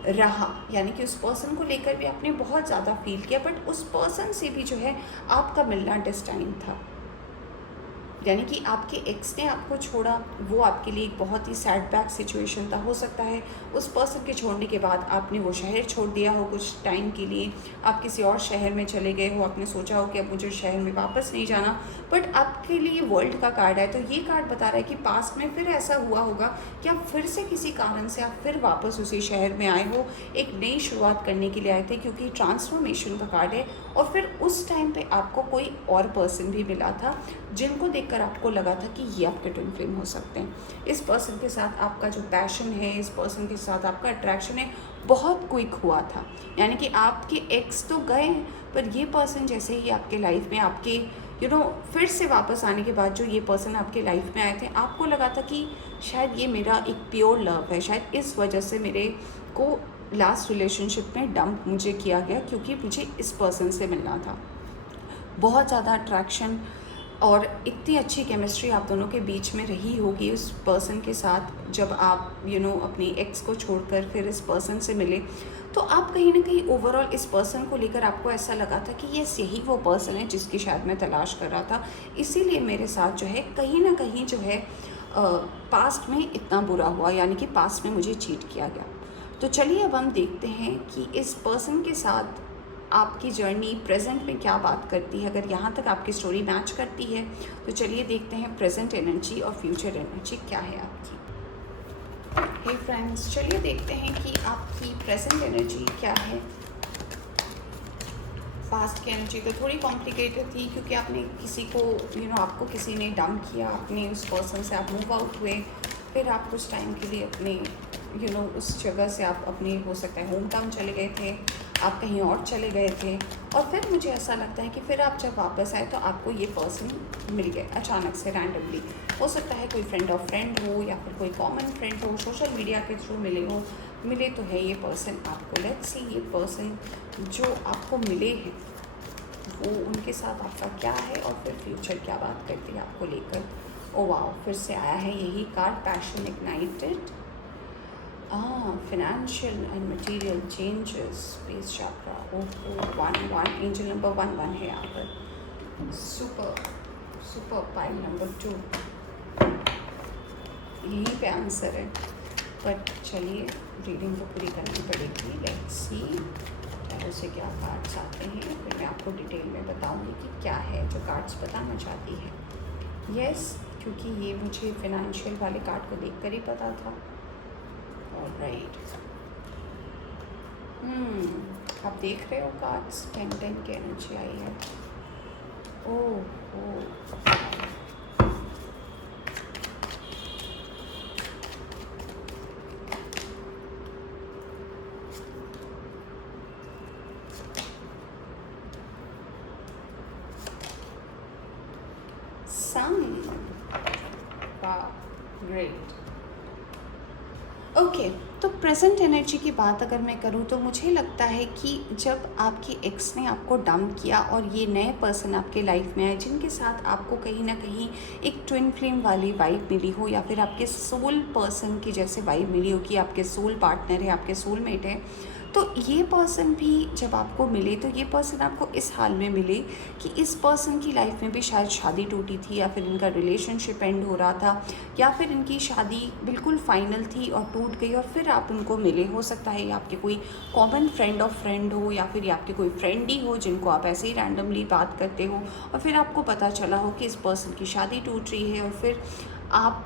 रहा, यानी कि उस पर्सन को लेकर भी आपने बहुत ज़्यादा फील किया, बट उस पर्सन से भी जो है आपका मिलना डेस्टाइन था। यानी कि आपके एक्स ने आपको छोड़ा, वो आपके लिए एक बहुत ही सैड बैक सिचुएशन था। हो सकता है उस पर्सन के छोड़ने के बाद आपने वो शहर छोड़ दिया हो, कुछ टाइम के लिए आप किसी और शहर में चले गए हो, आपने सोचा हो कि अब मुझे शहर में वापस नहीं जाना, बट आपके लिए वर्ल्ड का कार्ड है। तो ये कार्ड बता रहा है कि पास्ट में फिर ऐसा हुआ होगा कि आप फिर से किसी कारण से आप फिर वापस उसी शहर में आए हो, एक नई शुरुआत करने के लिए आए थे, क्योंकि ट्रांसफॉर्मेशन का कार्ड है। और फिर उस टाइम पे आपको कोई और पर्सन भी मिला था जिनको देखकर आपको लगा था कि ये आपके ट्विन फ्लेम हो सकते हैं। इस पर्सन के साथ आपका जो पैशन है, इस पर्सन के साथ आपका अट्रैक्शन है, बहुत क्विक हुआ था। यानी कि आपके एक्स तो गए हैं, पर ये पर्सन जैसे ही आपके लाइफ में आपके फिर से वापस आने के बाद जो ये पर्सन आपके लाइफ में आए थे, आपको लगा था कि शायद ये मेरा एक प्योर लव है, शायद इस वजह से मेरे को लास्ट रिलेशनशिप में डंप मुझे किया गया, क्योंकि मुझे इस पर्सन से मिलना था। बहुत ज़्यादा अट्रैक्शन और इतनी अच्छी केमिस्ट्री आप दोनों के बीच में रही होगी उस पर्सन के साथ, जब आप अपनी एक्स को छोड़कर फिर इस पर्सन से मिले, तो आप कहीं ना कहीं ओवरऑल इस पर्सन को लेकर आपको ऐसा लगा था कि ये यही वो पर्सन है जिसकी शायद मैं तलाश कर रहा था, इसीलिए मेरे साथ जो है कहीं ना कहीं जो है पास्ट में इतना बुरा हुआ, यानी कि पास्ट में मुझे चीट किया गया। तो चलिए अब हम देखते हैं कि इस पर्सन के साथ आपकी जर्नी प्रेजेंट में क्या बात करती है। अगर यहाँ तक आपकी स्टोरी मैच करती है तो चलिए देखते हैं प्रेजेंट एनर्जी और फ्यूचर एनर्जी क्या है आपकी। हे फ्रेंड्स, चलिए देखते हैं कि आपकी प्रेजेंट एनर्जी क्या है। पास्ट की एनर्जी तो थोड़ी कॉम्प्लिकेटेड थी, क्योंकि आपने किसी को आपको किसी ने डंप किया, आपने उस पर्सन से आप मूव आउट हुए, फिर आप कुछ टाइम के लिए अपने उस जगह से आप अपने हो सकता है होम टाउन चले गए थे, आप कहीं और चले गए थे, और फिर मुझे ऐसा लगता है कि फिर आप जब वापस आए तो आपको ये पर्सन मिल गए अचानक से, रैंडमली। हो सकता है कोई फ्रेंड ऑफ फ्रेंड हो या फिर कोई कॉमन फ्रेंड हो, सोशल मीडिया के थ्रू मिले तो है ये पर्सन आपको। लेट्स सी ये पर्सन जो आपको मिले हैं वो उनके साथ आपका क्या है और फिर फ्यूचर क्या बात करती है आपको लेकर। ओ वाओ, फिर से आया है यही card, passion ignited, financial and material changes, space chakra, oh 1 angel number 1 है यहाँ पर, सुपर पाइल नंबर 2, यही पे आंसर है। बट चलिए रीडिंग तो पूरी करनी पड़ेगी। लेट्स सी पहले से क्या कार्ड्स आते हैं, फिर मैं आपको डिटेल में बताऊंगी कि क्या है जो कार्ड्स बताना चाहती है। यस, क्योंकि ये मुझे फिनेंशियल वाले कार्ड को देखकर ही पता था। ऑलराइट, आप देख रहे हो कार्ड्स, 10 की एनर्जी आई है। Oh great. ओके, तो प्रेजेंट एनर्जी की बात अगर मैं करूँ तो मुझे लगता है कि जब आपकी एक्स ने आपको डंप किया और ये नए पर्सन आपके लाइफ में आए जिनके साथ आपको कहीं ना कहीं एक ट्विन फ्लेम वाली वाइब मिली हो, या फिर आपके सोल पर्सन की जैसे वाइब मिली हो कि आपके सोल पार्टनर है, आपके सोलमेट है, तो ये पर्सन भी जब आपको मिले तो ये पर्सन आपको इस हाल में मिले कि इस पर्सन की लाइफ में भी शायद शादी टूटी थी, या फिर इनका रिलेशनशिप एंड हो रहा था, या फिर इनकी शादी बिल्कुल फाइनल थी और टूट गई और फिर आप उनको मिले। हो सकता है ये आपके कोई कॉमन फ्रेंड ऑफ फ्रेंड हो, या फिर ये आपके कोई फ्रेंड ही हो जिनको आप ऐसे ही रैंडमली बात करते हो और फिर आपको पता चला हो कि इस पर्सन की शादी टूट रही है, और फिर आप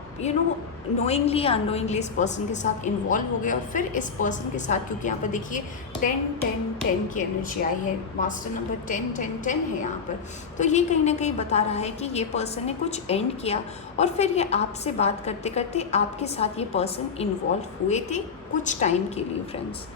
नोइंगली अननोइंगली इस पर्सन के साथ इन्वॉल्व हो गए, और फिर इस पर्सन के साथ, क्योंकि यहाँ पर देखिए 10 की एनर्जी आई है, मास्टर नंबर 10 है यहाँ पर, तो ये कहीं ना कहीं बता रहा है कि ये पर्सन ने कुछ एंड किया और फिर ये आपसे बात करते करते आपके साथ ये पर्सन इन्वॉल्व हुए थे कुछ टाइम के लिए फ्रेंड्स।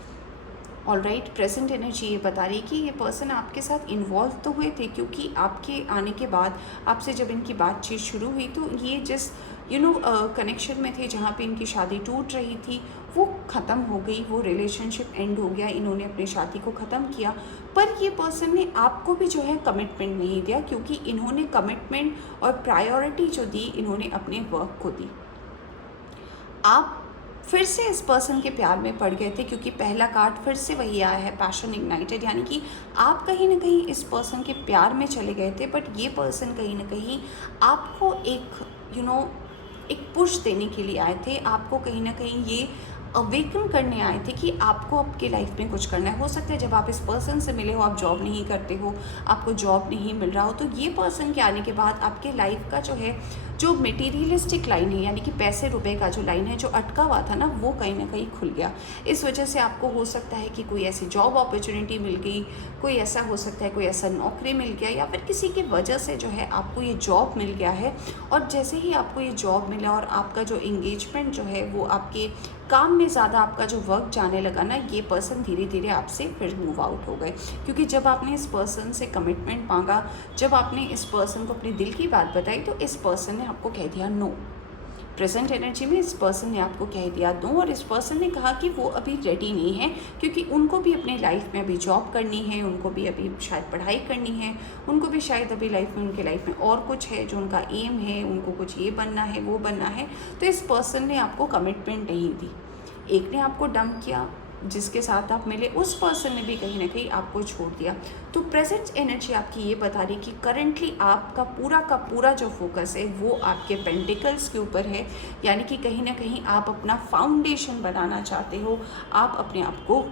ऑलराइट, प्रेजेंट एनर्जी ये बता रही है कि ये पर्सन आपके साथ इन्वॉल्व तो हुए थे, क्योंकि आपके आने के बाद आपसे जब इनकी बातचीत शुरू हुई तो ये जिस कनेक्शन में थे जहाँ पे इनकी शादी टूट रही थी वो ख़त्म हो गई, वो रिलेशनशिप एंड हो गया, इन्होंने अपनी शादी को ख़त्म किया। पर ये पर्सन ने आपको भी जो है कमिटमेंट नहीं दिया, क्योंकि इन्होंने कमिटमेंट और प्रायोरिटी जो दी इन्होंने अपने वर्क को दी। आप फिर से इस पर्सन के प्यार में पड़ गए थे, क्योंकि पहला कार्ड फिर से वही आया है, पैशन इग्नाइटेड, यानी कि आप कहीं ना कहीं इस पर्सन के प्यार में चले गए थे, बट ये पर्सन कहीं ना कहीं आपको एक एक पुश देने के लिए आए थे, आपको कहीं ना कहीं ये अवेकन करने आए थे कि आपको आपके लाइफ में कुछ करना है। हो सकता है जब आप इस पर्सन से मिले हो आप जॉब नहीं करते हो, आपको जॉब नहीं मिल रहा हो, तो ये पर्सन के आने के बाद आपके लाइफ का जो है जो मटेरियलिस्टिक लाइन है, यानी कि पैसे रुपए का जो लाइन है जो अटका हुआ था ना, वो कहीं ना कहीं खुल गया। इस वजह से आपको हो सकता है कि कोई ऐसी जॉब अपॉर्चुनिटी मिल गई, कोई ऐसा हो सकता है कोई ऐसा नौकरी मिल गया, या फिर किसी की वजह से जो है आपको ये जॉब मिल गया है। और जैसे ही आपको ये जॉब मिला और आपका जो इंगेजमेंट जो है वो आपके काम में ज़्यादा आपका जो वर्क जाने लगा ना, ये पर्सन धीरे धीरे आपसे फिर मूव आउट हो गए, क्योंकि जब आपने इस पर्सन से कमिटमेंट मांगा, जब आपने इस पर्सन को अपने दिल की बात बताई, तो इस पर्सन ने आपको कह दिया नो। प्रेजेंट एनर्जी में इस पर्सन ने आपको कह दिया नो, और इस पर्सन ने कहा कि वो अभी रेडी नहीं है, क्योंकि उनको भी अपने लाइफ में अभी जॉब करनी है, उनको भी अभी शायद पढ़ाई करनी है, उनको भी शायद अभी लाइफ में उनके लाइफ में और कुछ है जो उनका एम है, उनको कुछ ये बनना है वो बनना है। तो इस पर्सन ने आपको कमिटमेंट नहीं दी। एक ने आपको डंप किया, जिसके साथ आप मिले उस पर्सन ने भी कहीं ना कहीं आपको छोड़ दिया। तो प्रेजेंट एनर्जी आपकी ये बता रही कि करंटली आपका पूरा का पूरा जो फोकस है वो आपके पेंटिकल्स के ऊपर है, यानी कि कहीं ना कहीं आप अपना फाउंडेशन बनाना चाहते हो, आप अपने आप को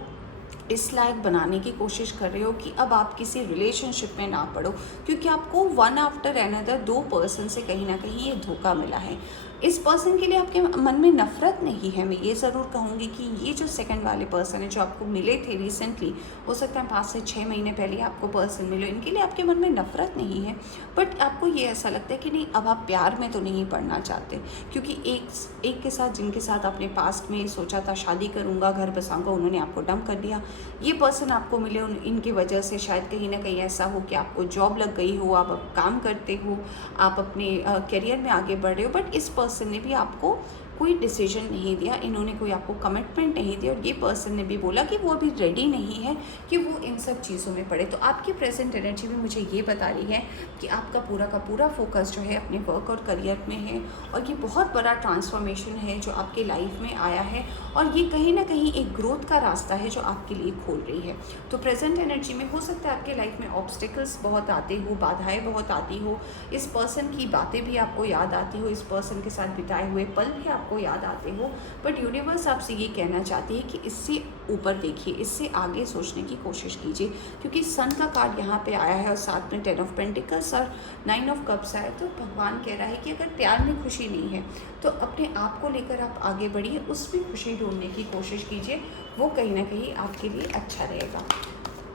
इस लायक बनाने की कोशिश कर रहे हो कि अब आप किसी रिलेशनशिप में ना पड़ो, क्योंकि आपको वन आफ्टर अनदर दो पर्सन से कहीं ना कहीं ये धोखा मिला है। इस पर्सन के लिए आपके मन में नफ़रत नहीं है। मैं ये ज़रूर कहूँगी कि ये जो सेकंड वाले पर्सन है जो आपको मिले थे रिसेंटली, हो सकता है 5 से 6 महीने पहले आपको पर्सन मिले, इनके लिए आपके मन में नफ़रत नहीं है, बट आपको ये ऐसा लगता है कि नहीं अब आप प्यार में तो नहीं पड़ना चाहते, क्योंकि एक के साथ जिनके साथ आपने पास्ट में सोचा था शादी करूँगा घर बसाऊँगा, उन्होंने आपको डंप कर दिया। ये पर्सन आपको मिले, इनकी वजह से शायद कहीं ना कहीं ऐसा हो कि आपको जॉब लग गई हो, आप काम करते हो, आप अपने करियर में आगे बढ़ रहे हो, बट इस पर्सन ने भी आपको कोई डिसीजन नहीं दिया, इन्होंने कोई आपको कमिटमेंट नहीं दिया, और ये पर्सन ने भी बोला कि वो अभी रेडी नहीं है कि वो इन सब चीज़ों में पड़े। तो आपकी प्रेजेंट एनर्जी भी मुझे ये बता रही है कि आपका पूरा का पूरा फोकस जो है अपने वर्क और करियर में है, और ये बहुत बड़ा ट्रांसफॉर्मेशन है जो आपके लाइफ में आया है, और ये कहीं ना कहीं एक ग्रोथ का रास्ता है जो आपके लिए खोल रही है। तो प्रेजेंट एनर्जी में हो सकता है आपके लाइफ में ऑब्स्टिकल्स बहुत आते हो, बाधाएँ बहुत आती हो, इस पर्सन की बातें भी आपको याद आती हो, इस पर्सन के साथ बिताए हुए पल भी आपको याद आते हो, बट यूनिवर्स आपसे ये कहना चाहती है कि इससे ऊपर देखिए, इससे आगे सोचने की कोशिश कीजिए, क्योंकि सन का कार्ड यहाँ पे आया है और साथ में 10 ऑफ पेंटिकल्स और 9 ऑफ कप्स आया। तो भगवान कह रहा है कि अगर प्यार में खुशी नहीं है तो अपने आप को लेकर आप आगे बढ़िए, उसमें खुशी ढूंढने की कोशिश कीजिए, वो कहीं ना कहीं आपके लिए अच्छा रहेगा।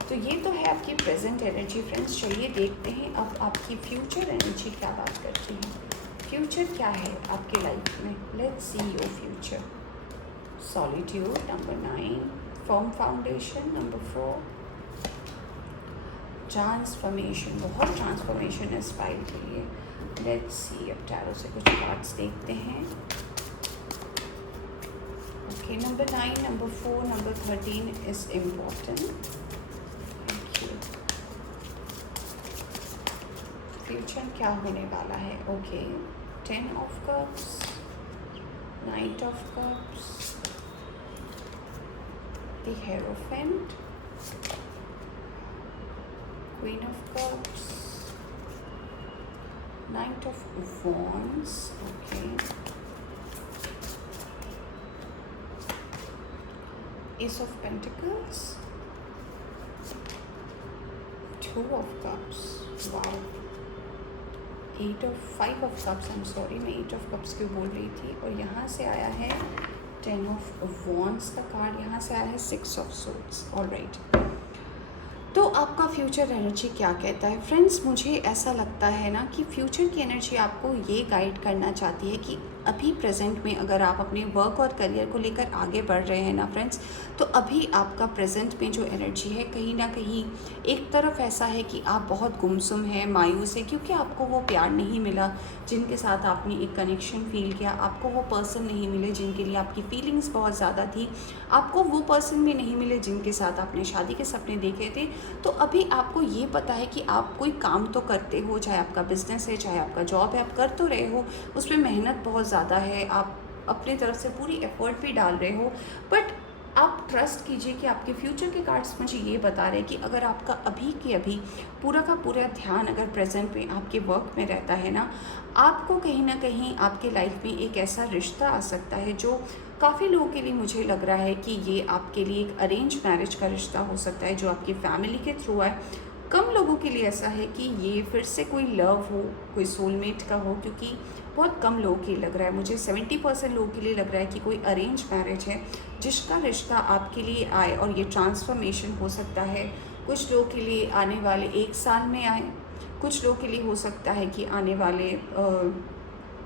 तो ये तो है आपकी प्रेजेंट एनर्जी फ्रेंड्स। चलिए देखते हैं अब आपकी फ्यूचर एनर्जी क्या बात करती है। फ्यूचर क्या है आपके लाइफ में, let's see your future. Solitude number 9, firm foundation number 4, transformation, बहुत ट्रांसफॉर्मेशन है इस फाइल के लिए। लेट्स सी, अब टैरो से कुछ कार्ड्स देखते हैं। Okay, number 9, number 4, number 13 is important. Future क्या होने वाला है? Okay, 10 of cups, night of cups, the hierophant, queen of cups, night of wands, okay, S of pentacles, 2 of cups, wow, 5 of cups, I am sorry मैं 8 ऑफ कप्स क्यों बोल रही थी, और यहाँ से आया है 10 ऑफ वॉन्ड्स का कार्ड, यहाँ से आया है 6 ऑफ सोर्ड्स। ऑलराइट, तो आपका फ्यूचर एनर्जी क्या कहता है फ्रेंड्स? मुझे ऐसा लगता है ना कि फ्यूचर की एनर्जी आपको ये गाइड करना चाहती है कि अभी प्रेजेंट में अगर आप अपने वर्क और करियर को लेकर आगे बढ़ रहे हैं ना फ्रेंड्स, तो अभी आपका प्रेजेंट में जो एनर्जी है कहीं ना कहीं एक तरफ ऐसा है कि आप बहुत गुमसुम हैं, मायूस है, क्योंकि आपको वो प्यार नहीं मिला जिनके साथ आपने एक कनेक्शन फील किया, आपको वो पर्सन नहीं मिले जिनके लिए आपकी फीलिंग्स बहुत ज़्यादा थी, आपको वो पर्सन भी नहीं मिले जिनके साथ आपने शादी के सपने देखे थे। तो अभी आपको ये पता है कि आप कोई काम तो करते हो, चाहे आपका बिजनेस है, चाहे आपका जॉब है, आप कर तो रहे हो, उसमें मेहनत बहुत ज़्यादा है, आप अपनी तरफ से पूरी एफर्ट भी डाल रहे हो, बट आप ट्रस्ट कीजिए कि आपके फ्यूचर के कार्ड्स मुझे ये बता रहे हैं कि अगर आपका अभी के अभी पूरा का पूरा ध्यान अगर प्रेजेंट में आपके वर्क में रहता है ना, आपको कहीं ना कहीं आपके लाइफ में एक ऐसा रिश्ता आ सकता है जो काफ़ी लोगों के लिए मुझे लग रहा है कि ये आपके लिए एक अरेंज मैरिज का रिश्ता हो सकता है जो आपकी फैमिली के थ्रू है। कम लोगों के लिए ऐसा है कि ये फिर से कोई लव हो, कोई सोलमेट का हो, क्योंकि बहुत कम लोगों के लिए लग रहा है, मुझे 70% लोगों के लिए लग रहा है कि कोई अरेंज मैरिज है जिसका रिश्ता आपके लिए आए, और ये ट्रांसफॉर्मेशन हो सकता है कुछ लोगों के लिए आने वाले 1 साल में आए, कुछ लोगों के लिए हो सकता है कि आने वाले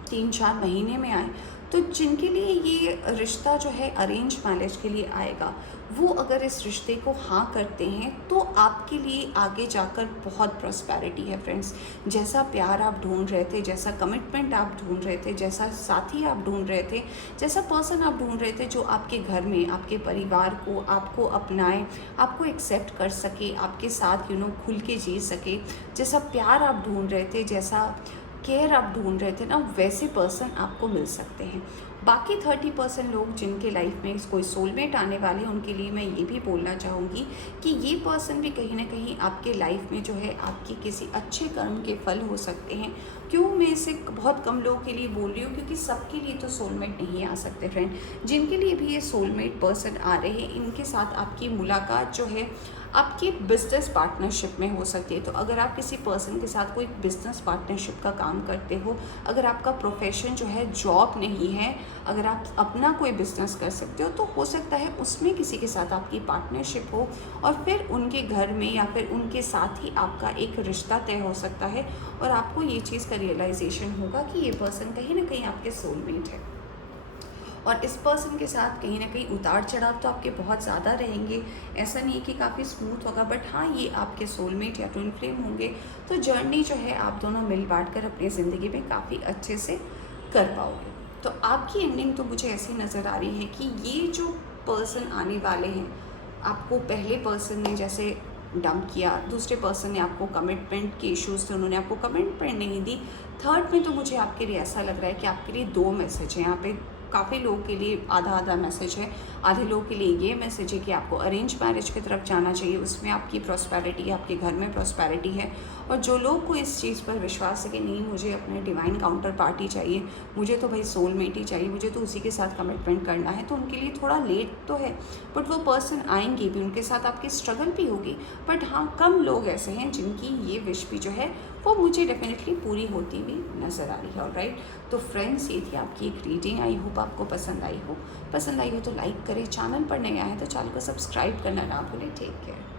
3-4 महीने में आए। तो जिनके लिए ये रिश्ता जो है अरेंज मैरिज के लिए आएगा, वो अगर इस रिश्ते को हाँ करते हैं तो आपके लिए आगे जाकर बहुत प्रॉस्पेरिटी है फ्रेंड्स। जैसा प्यार आप ढूंढ रहे थे, जैसा कमिटमेंट आप ढूंढ रहे थे, जैसा साथी आप ढूंढ रहे थे, जैसा पर्सन आप ढूंढ रहे थे जो आपके घर में आपके परिवार को आपको अपनाए, आपको एक्सेप्ट कर सके, आपके साथ खुल के जी सके, जैसा प्यार आप ढूंढ रहे थे, जैसा केयर आप ढूंढ रहे थे ना, वैसे पर्सन आपको मिल सकते हैं। बाकी 30% लोग जिनके लाइफ में कोई सोलमेट आने वाले हैं, उनके लिए मैं ये भी बोलना चाहूँगी कि ये पर्सन भी कहीं ना कहीं आपके लाइफ में जो है आपकी किसी अच्छे कर्म के फल हो सकते हैं। क्यों मैं इसे बहुत कम लोगों के लिए बोल रही हूँ, क्योंकि सबके लिए तो सोलमेट नहीं आ सकते फ्रेंड। जिनके लिए भी ये सोलमेट पर्सन आ रहे हैं, इनके साथ आपकी मुलाकात जो है आपकी बिजनेस पार्टनरशिप में हो सकती है। तो अगर आप किसी पर्सन के साथ कोई बिजनेस पार्टनरशिप का काम करते हो, अगर आपका प्रोफेशन जो है जॉब नहीं है, अगर आप अपना कोई बिजनेस कर सकते हो, तो हो सकता है उसमें किसी के साथ आपकी पार्टनरशिप हो और फिर उनके घर में या फिर उनके साथ ही आपका एक रिश्ता तय हो सकता है, और आपको ये चीज़ का रियलाइजेशन होगा कि ये पर्सन कहीं ना कहीं आपके सोलमेट है। और इस पर्सन के साथ कहीं ना कहीं उतार चढ़ाव तो आपके बहुत ज़्यादा रहेंगे, ऐसा नहीं है कि काफ़ी स्मूथ होगा, बट हाँ ये आपके सोलमेट या ट्विन फ्लेम होंगे। तो जर्नी जो है आप दोनों मिल बांट कर अपनी ज़िंदगी में काफ़ी अच्छे से कर पाओगे। तो आपकी एंडिंग तो मुझे ऐसी नज़र आ रही है कि ये जो पर्सन आने वाले हैं, आपको पहले पर्सन ने जैसे डंप किया, दूसरे पर्सन ने आपको कमिटमेंट के इश्यूज़ थे, उन्होंने आपको कमिटमेंट नहीं दी, थर्ड में तो मुझे आपके लिए ऐसा लग रहा है कि आपके लिए 2 मैसेज हैं यहाँ पे। काफ़ी लोगों के लिए आधा आधा मैसेज है, आधे लोगों के लिए ये मैसेज है कि आपको अरेंज मैरिज की तरफ जाना चाहिए, उसमें आपकी प्रॉस्पेरिटी है, आपके घर में प्रॉस्पेरिटी है। और जो लोग को इस चीज़ पर विश्वास है कि नहीं मुझे अपने डिवाइन काउंटर पार्टी चाहिए, मुझे तो भाई सोलमेट ही चाहिए, मुझे तो उसी के साथ कमिटमेंट करना है, तो उनके लिए थोड़ा लेट तो है, बट वो पर्सन आएंगे भी, उनके साथ आपकी स्ट्रगल भी होगी। बट हाँ, कम लोग ऐसे हैं जिनकी ये विश भी जो है वो मुझे डेफिनेटली पूरी होती हुई नज़र आ रही है। ऑलराइट, तो फ्रेंड्स ये थी आपकी एक रीडिंग। आई होप आपको पसंद आई हो तो लाइक करें, चैनल पर नए आए हैं तो चैनल को सब्सक्राइब करना ना भूलें। Take care.